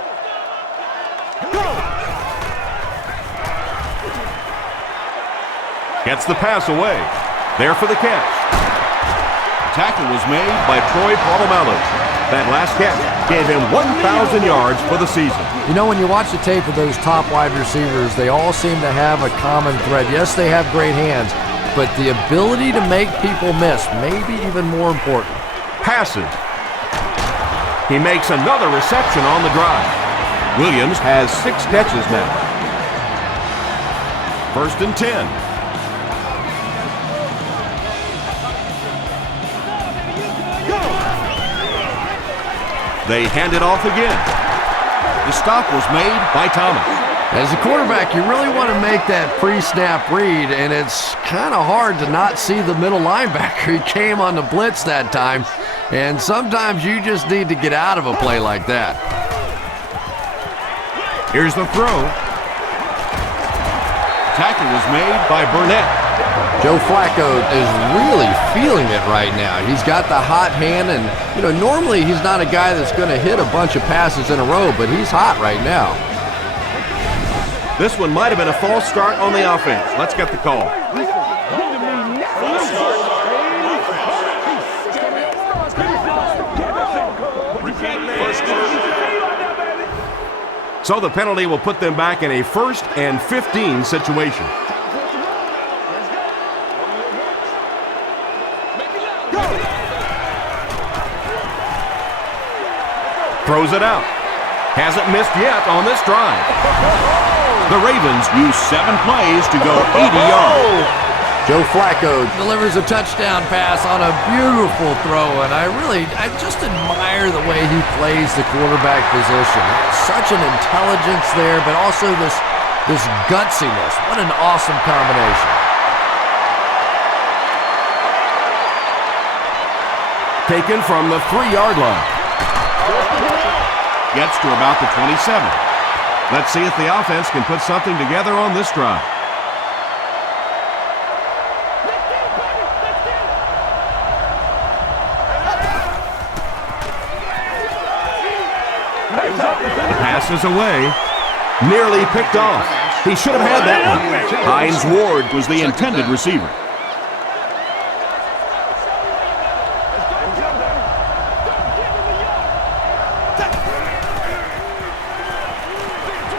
Gets the pass away. There for the catch. Tackle was made by Troy Polamalu. That last catch gave him 1,000 yards for the season. You know, when you watch the tape of those top wide receivers, they all seem to have a common thread. Yes, they have great hands, but the ability to make people miss may be even more important. Passes. He makes another reception on the drive. Williams has 6 catches now. 1st and 10. They hand it off again. The stop was made by Thomas. As a quarterback, you really want to make that pre-snap read, and it's kind of hard to not see the middle linebacker. He came on the blitz that time, and sometimes you just need to get out of a play like that. Here's the throw. Tackle was made by Burnett. Joe Flacco is really feeling it right now. He's got the hot hand, and normally he's not a guy that's going to hit a bunch of passes in a row, but he's hot right now. This one might have been a false start on the offense. Let's get the call. False start. Repeat first down. So the penalty will put them back in a 1st and 15 situation. Throws it out. Hasn't missed yet on this drive. The Ravens use 7 plays to go 80 yards. Joe Flacco delivers a touchdown pass on a beautiful throw, and I just admire the way he plays the quarterback position. Such an intelligence there, but also this gutsiness. What an awesome combination. Taken from the 3-yard line. Gets to about the 27. Let's see if the offense can put something together on this drive. Passes away. Nearly picked off. He should have had that one. Hines Ward was the intended receiver.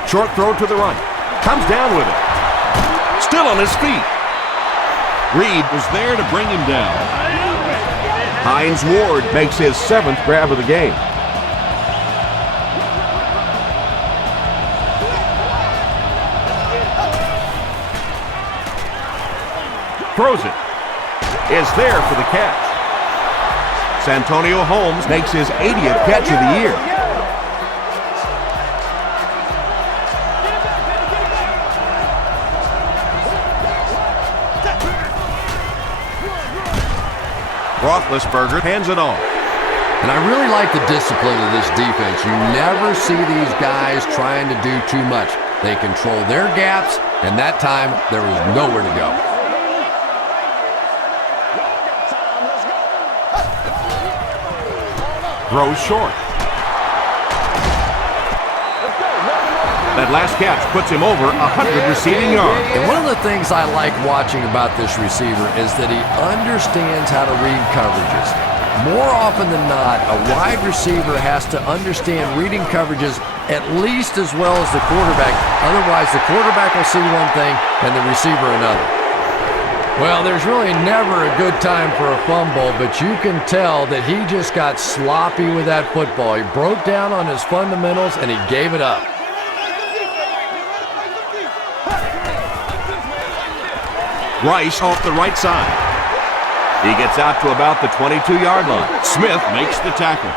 Short throw to the right. Comes down with it. Still on his feet. Reed was there to bring him down. Hines Ward makes his 7th grab of the game. Throws it. Is there for the catch. Santonio Holmes makes his 80th catch of the year. Roethlisberger hands it off. And I really like the discipline of this defense. You never see these guys trying to do too much. They control their gaps, and that time there was nowhere to go. Throws short. That last catch puts him over 100 receiving yards. And one of the things I like watching about this receiver is that he understands how to read coverages. More often than not, a wide receiver has to understand reading coverages at least as well as the quarterback. Otherwise, the quarterback will see one thing and the receiver another. Well, there's really never a good time for a fumble, but you can tell that he just got sloppy with that football. He broke down on his fundamentals and he gave it up. Rice off the right side. He gets out to about the 22-yard line. Smith makes the tackle.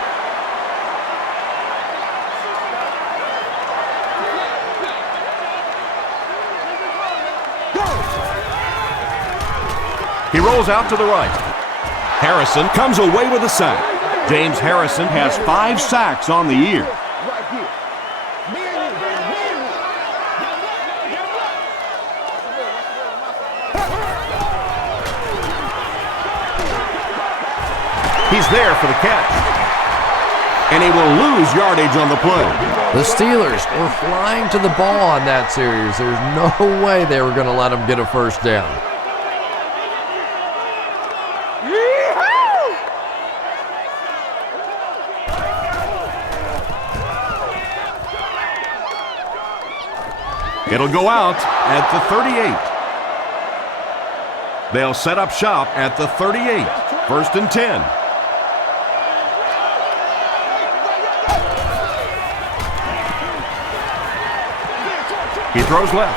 He rolls out to the right. Harrison comes away with a sack. James Harrison has 5 sacks on the year. He's there for the catch. And he will lose yardage on the play. The Steelers were flying to the ball on that series. There's no way they were going to let him get a first down. It'll go out at the 38. They'll set up shop at the 38. 1st and 10. He throws left.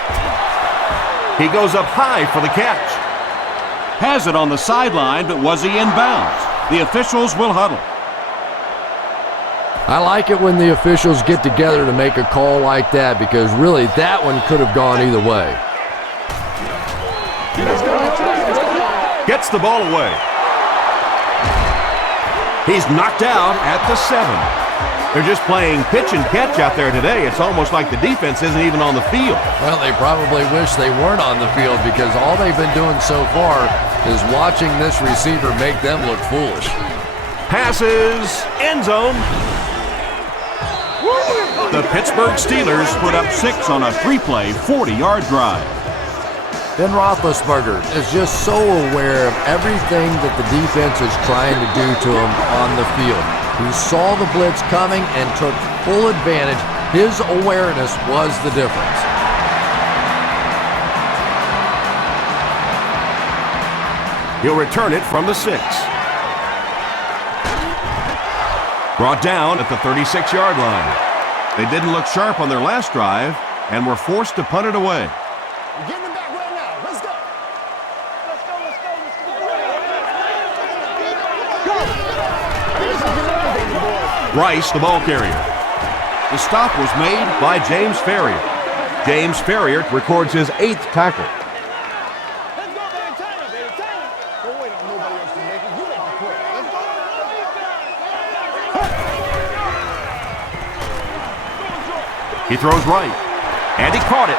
He goes up high for the catch. Has it on the sideline, but was he in bounds? The officials will huddle. I like it when the officials get together to make a call like that because really that one could have gone either way. Gets the ball away. He's knocked out at the 7. They're just playing pitch and catch out there today. It's almost like the defense isn't even on the field. Well, they probably wish they weren't on the field because all they've been doing so far is watching this receiver make them look foolish. Passes, end zone. The Pittsburgh Steelers put up 6 on a 3-play, 40-yard drive. Ben Roethlisberger is just so aware of everything that the defense is trying to do to him on the field. He saw the blitz coming and took full advantage. His awareness was the difference. He'll return it from the 6. Brought down at the 36-yard line. They didn't look sharp on their last drive and were forced to punt it away. We're getting it back right now. Let's go. Rice, the ball carrier. The stop was made by James Ferrier. James Ferrier records his 8th tackle. Let's go, baby. Time it, baby. Time it. Don't wait on nobody else to make it. You make it quick. Let's go. He throws right, and he caught it.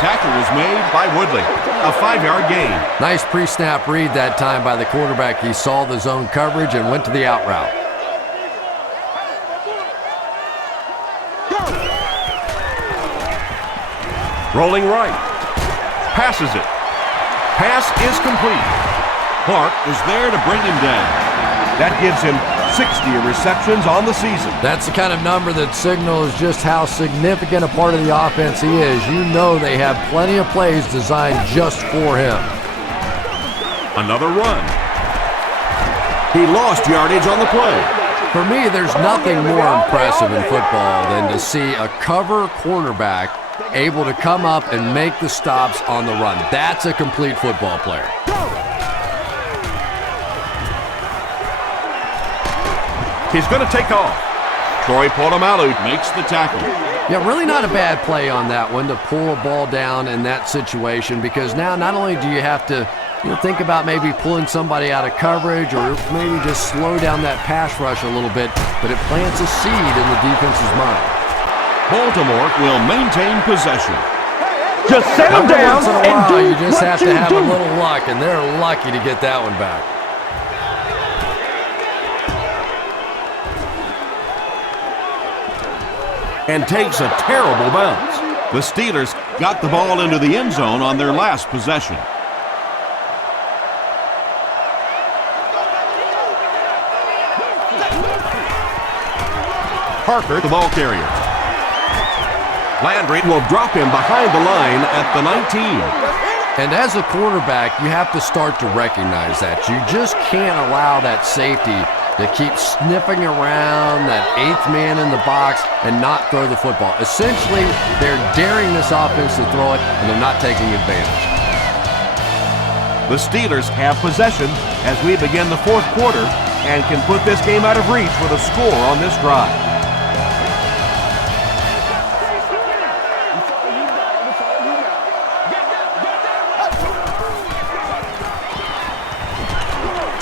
Tackle was made by Woodley. A 5-yard gain. Nice pre-snap read that time by the quarterback. He saw the zone coverage and went to the out route. Rolling right. Passes it. Pass is complete. Clark was there to bring him down. That gives him 60 receptions on the season. That's the kind of number that signals just how significant a part of the offense he is. You know they have plenty of plays designed just for him. Another run. He lost yardage on the play. For me, there's nothing more impressive in football than to see a cover quarterback able to come up and make the stops on the run. That's a complete football player. He's going to take off. Troy Polamalu makes the tackle. Yeah, really not a bad play on that one to pull a ball down in that situation because now not only do you have to think about maybe pulling somebody out of coverage or maybe just slow down that pass rush a little bit, but it plants a seed in the defense's mind. Baltimore will maintain possession. Just set him Every down once in a and while, do you just what have to you have do. a little luck, and they're lucky to get that one back. And takes a terrible bounce. The Steelers got the ball into the end zone on their last possession. Parker, the ball carrier. Landry will drop him behind the line at the 19. And as a quarterback, you have to start to recognize that. You just can't allow that safety to keep sniffing around that eighth man in the box and not throw the football. Essentially, they're daring this offense to throw it, and they're not taking advantage. The Steelers have possession as we begin the fourth quarter and can put this game out of reach with a score on this drive.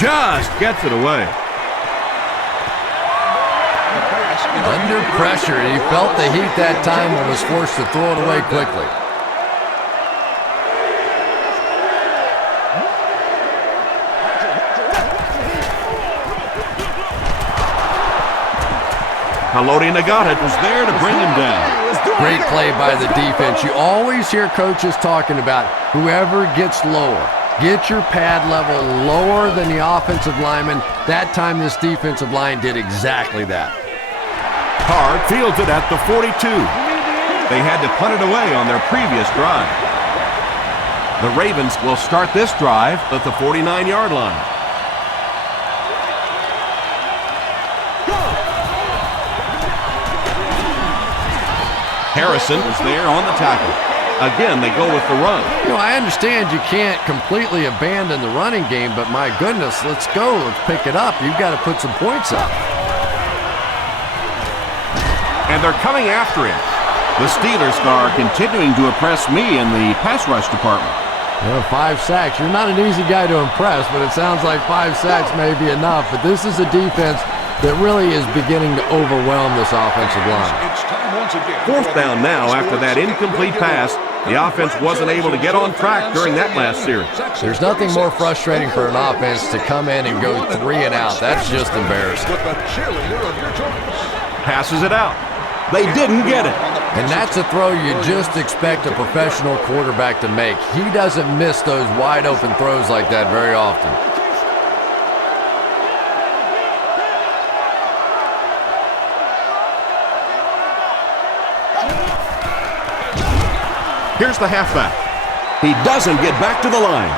Just gets it away. Under pressure, he felt the heat that time and was forced to throw it away quickly. Haloti Nagata was there to bring him down. Great play by the defense. You always hear coaches talking about whoever gets lower. Get your pad level lower than the offensive lineman. That time this defensive line did exactly that. Card fields it at the 42. They had to punt it away on their previous drive. The Ravens will start this drive at the 49-yard line. Harrison is there on the tackle. Again, they go with the run. You know, I understand you can't completely abandon the running game, but my goodness, let's go. Let's pick it up. You've got to put some points up. And they're coming after him. The Steelers are continuing to impress me in the pass rush department. You know, 5 sacks. You're not an easy guy to impress, but it sounds like 5 sacks may be enough. But this is a defense that really is beginning to overwhelm this offensive line. Fourth down now after that incomplete pass. The offense wasn't able to get on track during that last series. There's nothing more frustrating for an offense to come in and go 3 and out. That's just embarrassing. Passes it out. They didn't get it. And that's a throw you just expect a professional quarterback to make. He doesn't miss those wide open throws like that very often. Here's the halfback. He doesn't get back to the line.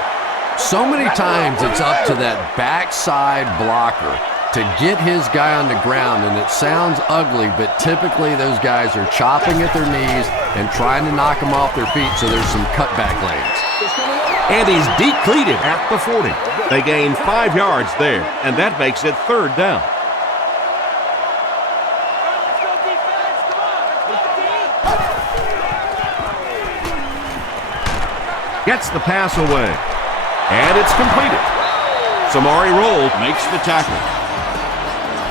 So many times it's up to that backside blocker to get his guy on the ground, and it sounds ugly, but typically those guys are chopping at their knees and trying to knock them off their feet, so there's some cutback lanes. And he's depleted at the 40. They gain 5 yards there, and that makes it third down. Gets the pass away. And it's completed. Samari Roll makes the tackle.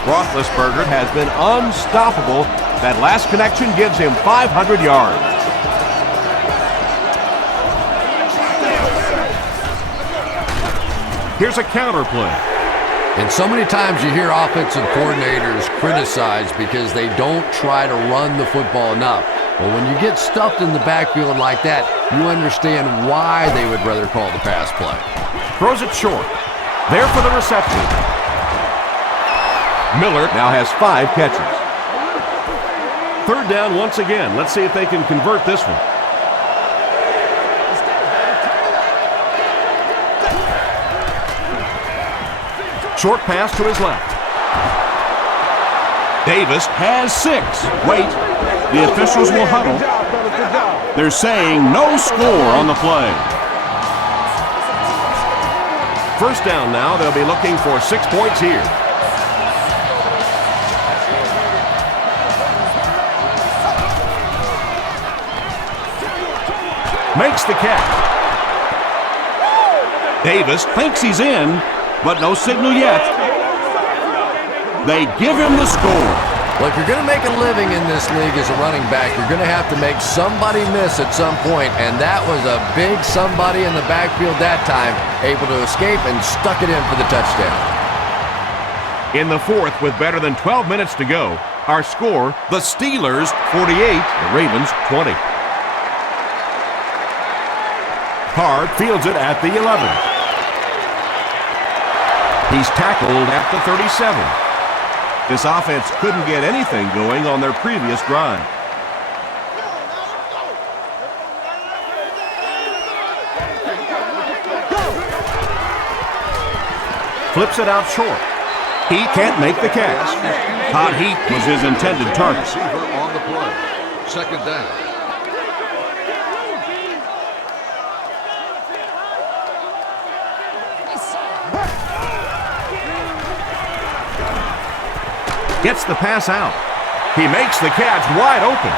Roethlisberger has been unstoppable. That last connection gives him 500 yards. Here's a counter play. And so many times you hear offensive coordinators criticized because they don't try to run the football enough. Well, when you get stuffed in the backfield like that, you understand why they would rather call the pass play. Throws it short. There for the reception. Miller now has 5 catches. Third down once again. Let's see if they can convert this one. Short pass to his left. Davis has 6. Wait. The officials will huddle. They're saying no score on the play. First down now. They'll be looking for 6 points here. Makes the catch. Davis thinks he's in, but no signal yet. They give him the score. Well, if you're going to make a living in this league as a running back, you're going to have to make somebody miss at some point, and that was a big somebody in the backfield that time, able to escape and stuck it in for the touchdown. In the fourth, with better than 12 minutes to go, our score, the Steelers 48, the Ravens 20. Card fields it at the 11. He's tackled at the 37. This offense couldn't get anything going on their previous drive. Flips it out short. He can't make the catch. Hot heat was his intended target. Receiver on the play. Second down. Gets the pass out. He makes the catch wide open.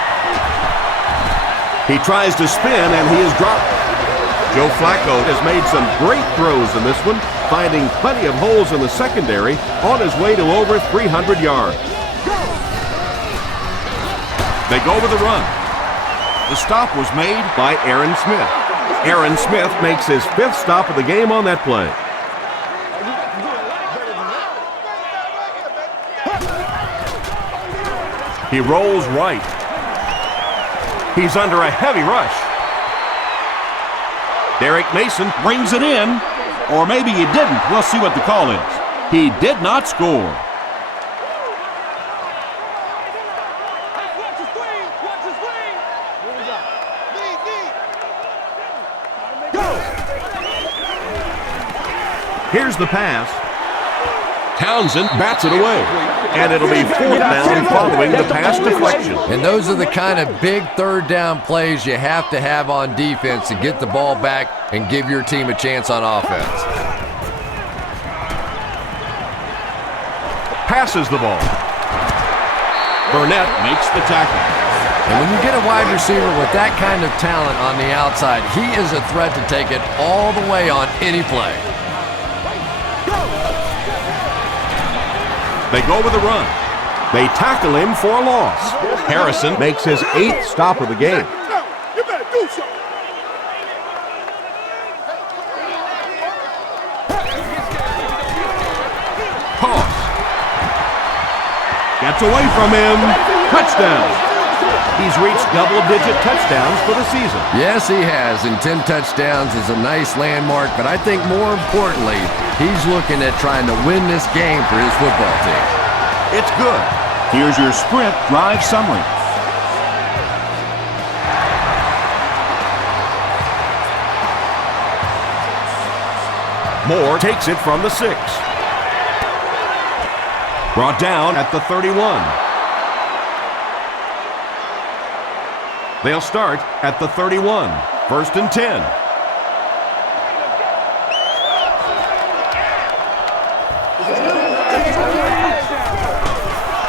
He tries to spin and he is dropped. Joe Flacco has made some great throws in this one, finding plenty of holes in the secondary on his way to over 300 yards. They go with the run. The stop was made by Aaron Smith. Aaron Smith makes his 5th stop of the game on that play. He rolls right. He's under a heavy rush. Derek Mason brings it in. Or maybe he didn't. We'll see what the call is. He did not score. Here's the pass. Townsend bats it away. And it'll be 4th down following the pass deflection. And those are the kind of big 3rd down plays you have to have on defense to get the ball back and give your team a chance on offense. Passes the ball. Burnett makes the tackle. And when you get a wide receiver with that kind of talent on the outside, he is a threat to take it all the way on any play. They go with a run. They tackle him for a loss. Harrison makes his 8th stop of the game. You better do something. Toss. Gets away from him. Touchdown. He's reached double-digit touchdowns for the season. Yes, he has, and 10 touchdowns is a nice landmark, but I think more importantly, he's looking at trying to win this game for his football team. It's good. Here's your sprint drive summary. Moore takes it from the 6. Brought down at the 31. They'll start at the 31. 1st and 10.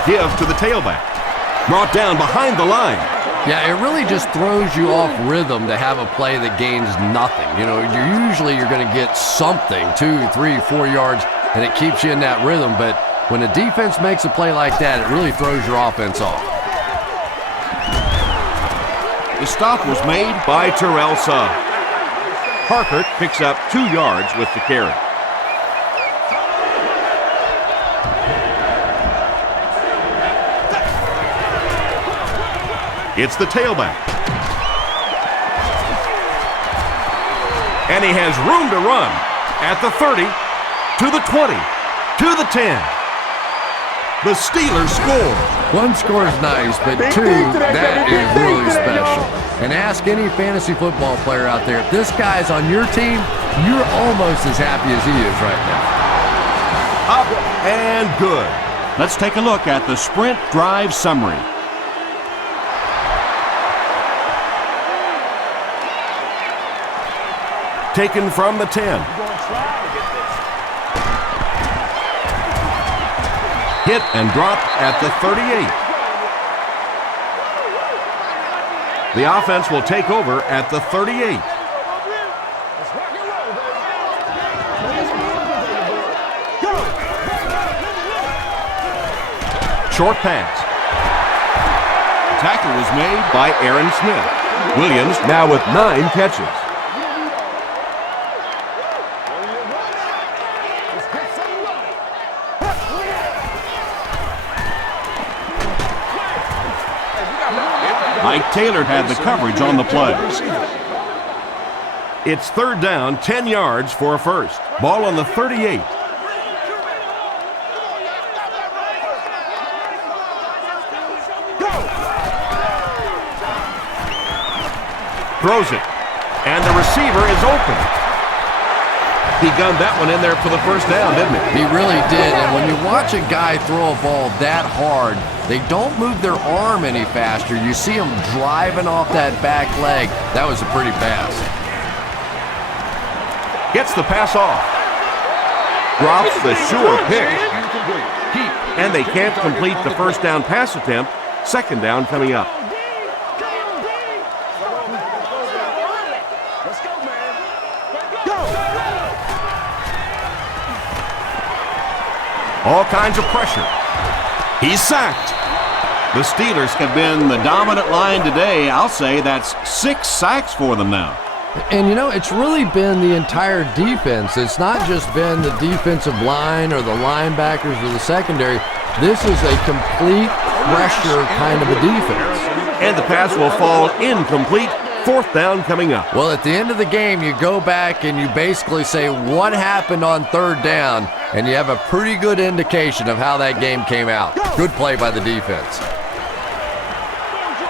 Give to the tailback. Brought down behind the line. Yeah, it really just throws you off rhythm to have a play that gains nothing. You know, you're going to get something, 2, 3, 4 yards, and it keeps you in that rhythm. But when a defense makes a play like that, it really throws your offense off. The stop was made by Terrell Suggs. Parker picks up 2 yards with the carry. It's the tailback. And he has room to run at the 30, to the 20, to the 10. The Steelers score. 1 score is nice, but 2, that is really special. And ask any fantasy football player out there, if this guy's on your team, you're almost as happy as he is right now. Up and good. Let's take a look at the sprint drive summary. Taken from the 10. Hit and dropped at the 38. The offense will take over at the 38. Short pass. Tackle was made by Aaron Smith. Williams now with 9 catches. Mike Taylor had the coverage on the play. It's 3rd down, 10 yards for a first. Ball on the 38. Throws it, and the receiver is open. He gunned that one in there for the first down, didn't he? He really did, and when you watch a guy throw a ball that hard, they don't move their arm any faster. You see him driving off that back leg. That was a pretty pass. Gets the pass off. Drops the sure pick. And they can't complete the first down pass attempt. 2nd down coming up. All kinds of pressure. He's sacked. The Steelers have been the dominant line today. I'll say that's 6 sacks for them now. And, you know, it's really been the entire defense. It's not just been the defensive line or the linebackers or the secondary. This is a complete pressure kind of a defense. And the pass will fall incomplete. 4th down coming up. Well, at the end of the game, you go back and you basically say what happened on 3rd down, and you have a pretty good indication of how that game came out. Good play by the defense.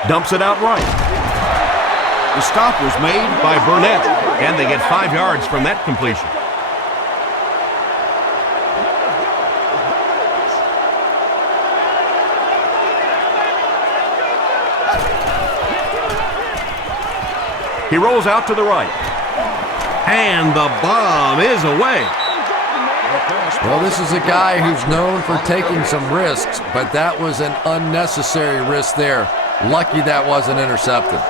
Dumps it out right. The stop was made by Burnett, and they get 5 yards from that completion. He rolls out to the right. And the bomb is away. Well, this is a guy who's known for taking some risks, but that was an unnecessary risk there. Lucky that wasn't intercepted.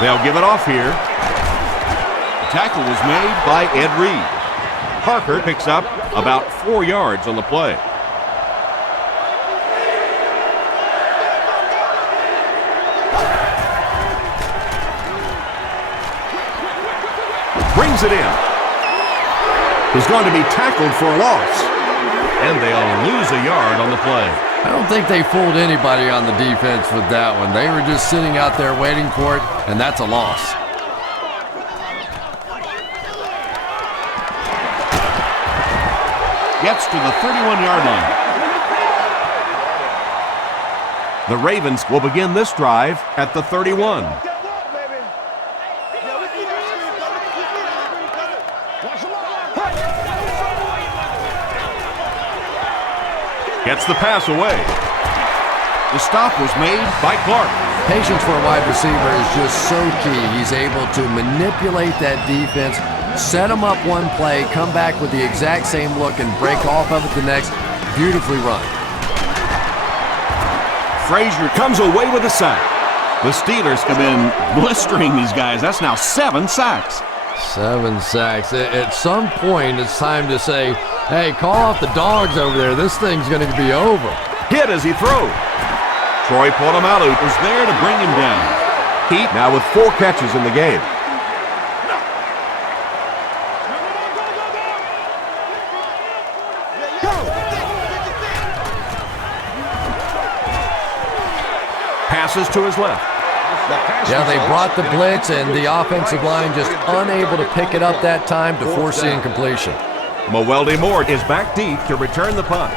They'll give it off here. The tackle was made by Ed Reed. Parker picks up about 4 yards on the play. Brings it in. He's going to be tackled for a loss. And they'll lose a yard on the play. I don't think they fooled anybody on the defense with that one. They were just sitting out there waiting for it, and that's a loss. Gets to the 31-yard line. The Ravens will begin this drive at the 31. Gets the pass away. The stop was made by Clark. Patience for a wide receiver is just so key. He's able to manipulate that defense, set them up one play, come back with the exact same look, and break off of it the next. Beautifully run. Frazier comes away with a sack. The Steelers have been blistering these guys. That's now 7 sacks. 7 sacks. At some point, it's time to say, hey, call off the dogs over there. This thing's going to be over. Hit as he throws. Troy Polamalu was there to bring him down. Heat now with 4 catches in the game. Passes to his left. Yeah, they brought the blitz, and the offensive line just unable to pick it up that time to force the incompletion. Mewelde Moore is back deep to return the punt.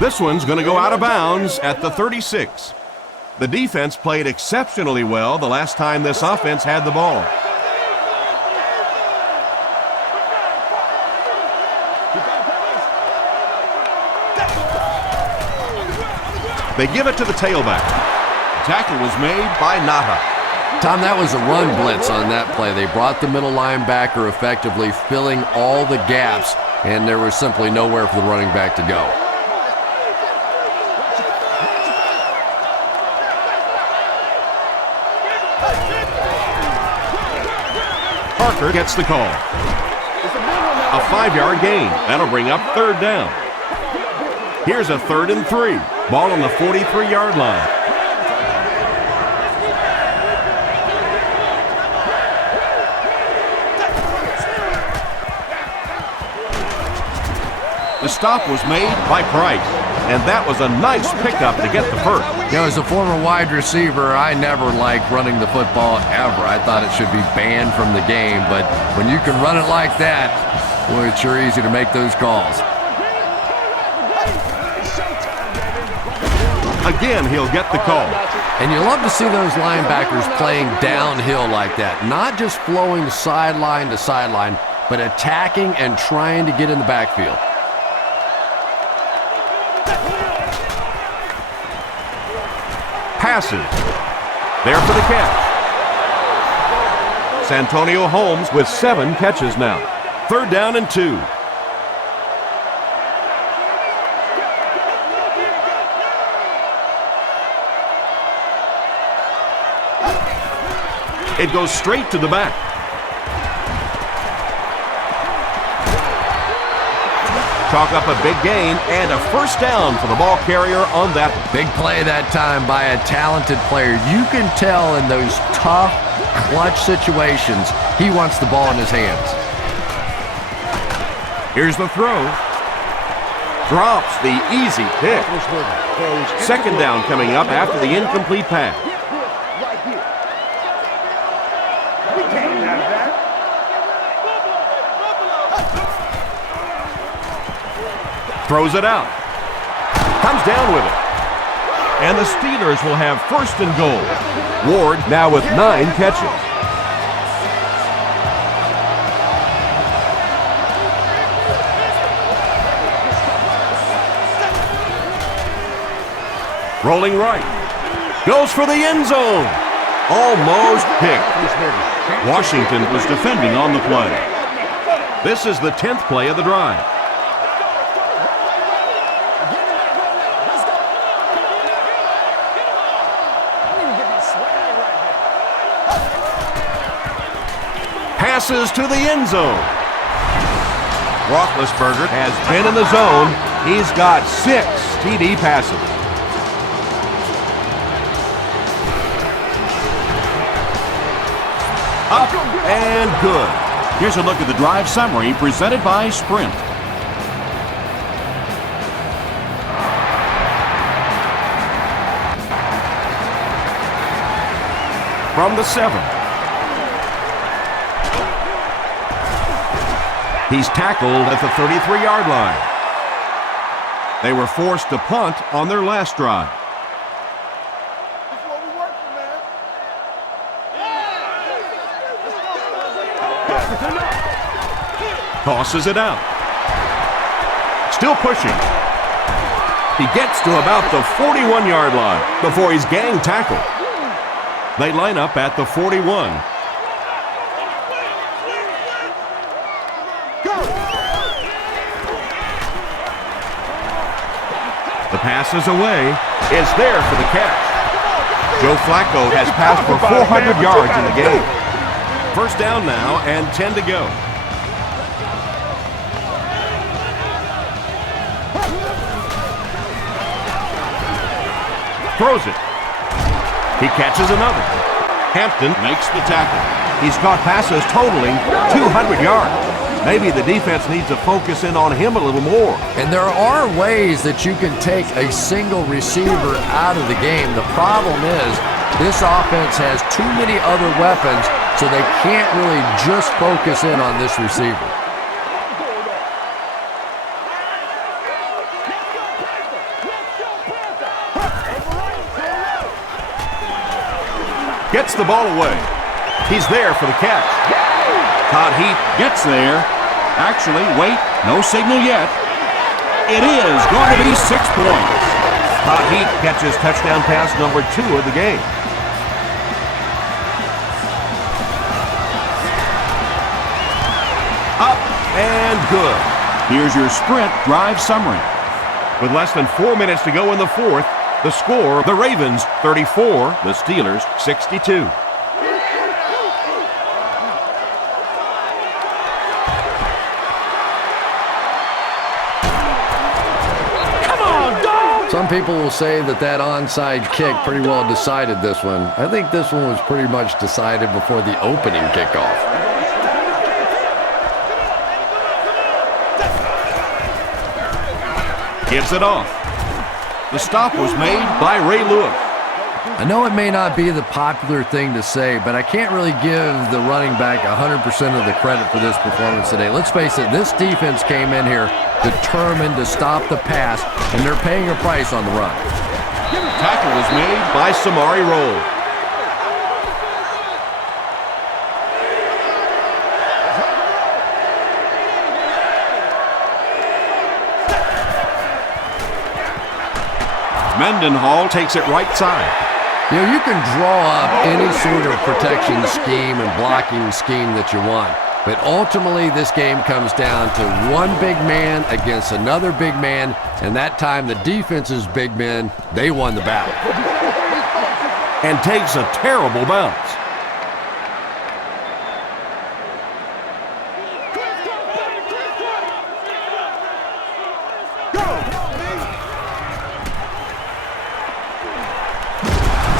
This one's going to go out of bounds at the 36. The defense played exceptionally well the last time this offense had the ball. They give it to the tailback. Tackle was made by Nata. Tom, that was a run blitz on that play. They brought the middle linebacker effectively filling all the gaps, and there was simply nowhere for the running back to go. Parker gets the call. A 5-yard gain. That'll bring up 3rd down. Here's a 3rd and 3. Ball on the 43-yard line. The stop was made by Price, and that was a nice pickup to get the first. You know, as a former wide receiver, I never liked running the football ever. I thought it should be banned from the game, but when you can run it like that, boy, it's sure easy to make those calls. Again, he'll get the call. And you love to see those linebackers playing downhill like that, not just flowing sideline to sideline, but attacking and trying to get in the backfield. Passes. There for the catch. Santonio Holmes with 7 catches now. 3rd down and 2. It goes straight to the back. Chalk up a big gain and a 1st down for the ball carrier on that. Big play that time by a talented player. You can tell in those tough, clutch situations, he wants the ball in his hands. Here's the throw. Drops the easy pick. 2nd down coming up after the incomplete pass. Throws it out. Comes down with it. And the Steelers will have 1st and goal. Ward now with 9 catches. Rolling right. Goes for the end zone. Almost picked. Washington was defending on the play. This is the 10th play of the drive. Passes to the end zone. Roethlisberger has been in the zone. He's got 6 TD passes. Up and good. Here's a look at the drive summary presented by Sprint. From the 7. He's tackled at the 33-yard line. They were forced to punt on their last drive. Tosses it out. Still pushing. He gets to about the 41-yard line before he's gang tackled. They line up at the 41. The pass is away. Is there for the catch. Joe Flacco has passed for 400 yards in the game. 1st down now and 10 to go. Throws it. He catches another. Hampton makes the tackle. He's caught passes totaling 200 yards. Maybe the defense needs to focus in on him a little more. And there are ways that you can take a single receiver out of the game. The problem is this offense has too many other weapons, so they can't really just focus in on this receiver. Gets the ball away. He's there for the catch. Todd Heap gets there. Actually, wait, no signal yet. It is going to be 6 points. Todd Heap catches touchdown pass number 2 of the game. Up and good. Here's your Sprint drive summary. With less than 4 minutes to go in the 4th, the score, the Ravens 34, the Steelers 62. Some people will say that onside kick pretty well decided this one. I think this one was pretty much decided before the opening kickoff. Gives it off. The stop was made by Ray Lewis. I know it may not be the popular thing to say, but I can't really give the running back 100% of the credit for this performance today. Let's face it, this defense came in here determined to stop the pass, and they're paying a price on the run. Tackle was made by Samari Roll. Mendenhall takes it right side. You know, you can draw up any sort of protection scheme and blocking scheme that you want, but ultimately this game comes down to one big man against another big man, and that time the defense's big men, they won the battle. And takes a terrible bounce.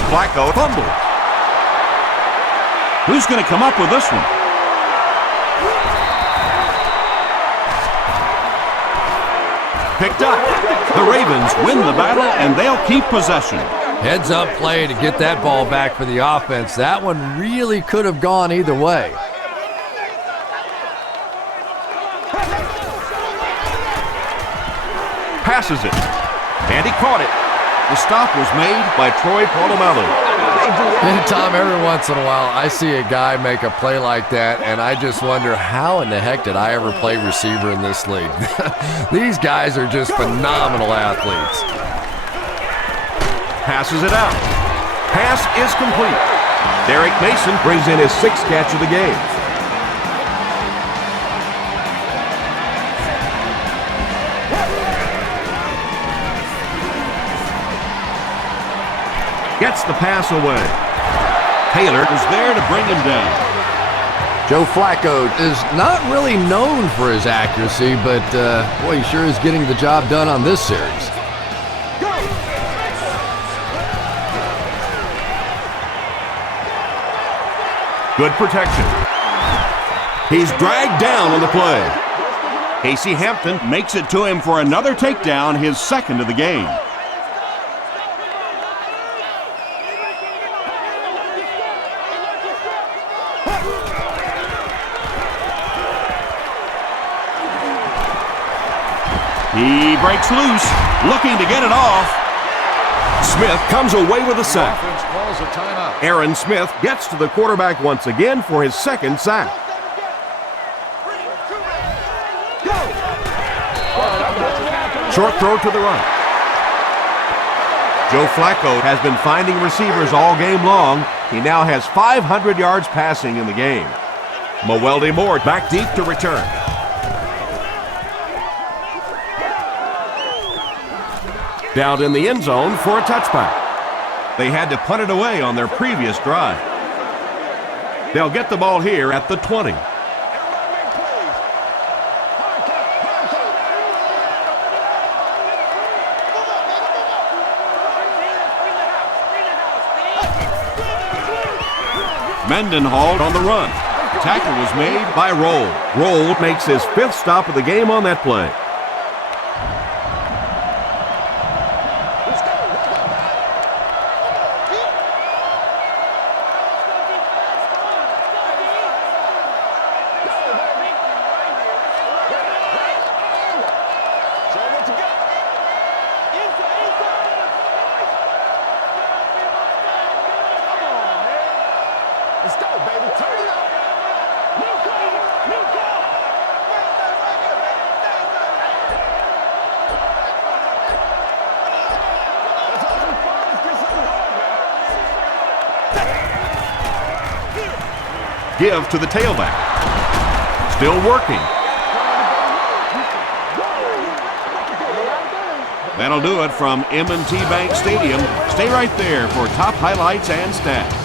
Flacco fumbled. Who's going to come up with this one? Picked up. The Ravens win the battle, and they'll keep possession. Heads up play to get that ball back for the offense. That one really could have gone either way. Passes it. And he caught it. The stop was made by Troy Polamalu. Tom, every once in a while, I see a guy make a play like that, and I just wonder, how in the heck did I ever play receiver in this league? These guys are just phenomenal athletes. Passes it out. Pass is complete. Derek Mason brings in his 6th catch of the game. Gets the pass away. Taylor is there to bring him down. Joe Flacco is not really known for his accuracy, but boy, he sure is getting the job done on this series. Good protection. He's dragged down on the play. Casey Hampton makes it to him for another takedown, his 2nd of the game. He breaks loose, looking to get it off. Smith comes away with a sack. Offense calls a timeout. Aaron Smith gets to the quarterback once again for his 2nd sack. Short throw to the right. Joe Flacco has been finding receivers all game long. He now has 500 yards passing in the game. Mewelde Moore back deep to return. Down in the end zone for a touchback. They had to punt it away on their previous drive. They'll get the ball here at the 20. Mendenhall on the run. Tackle was made by Roll. Roll makes his 5th stop of the game on that play. Give to the tailback. Still working. That'll do it from M&T Bank Stadium. Stay right there for top highlights and stats.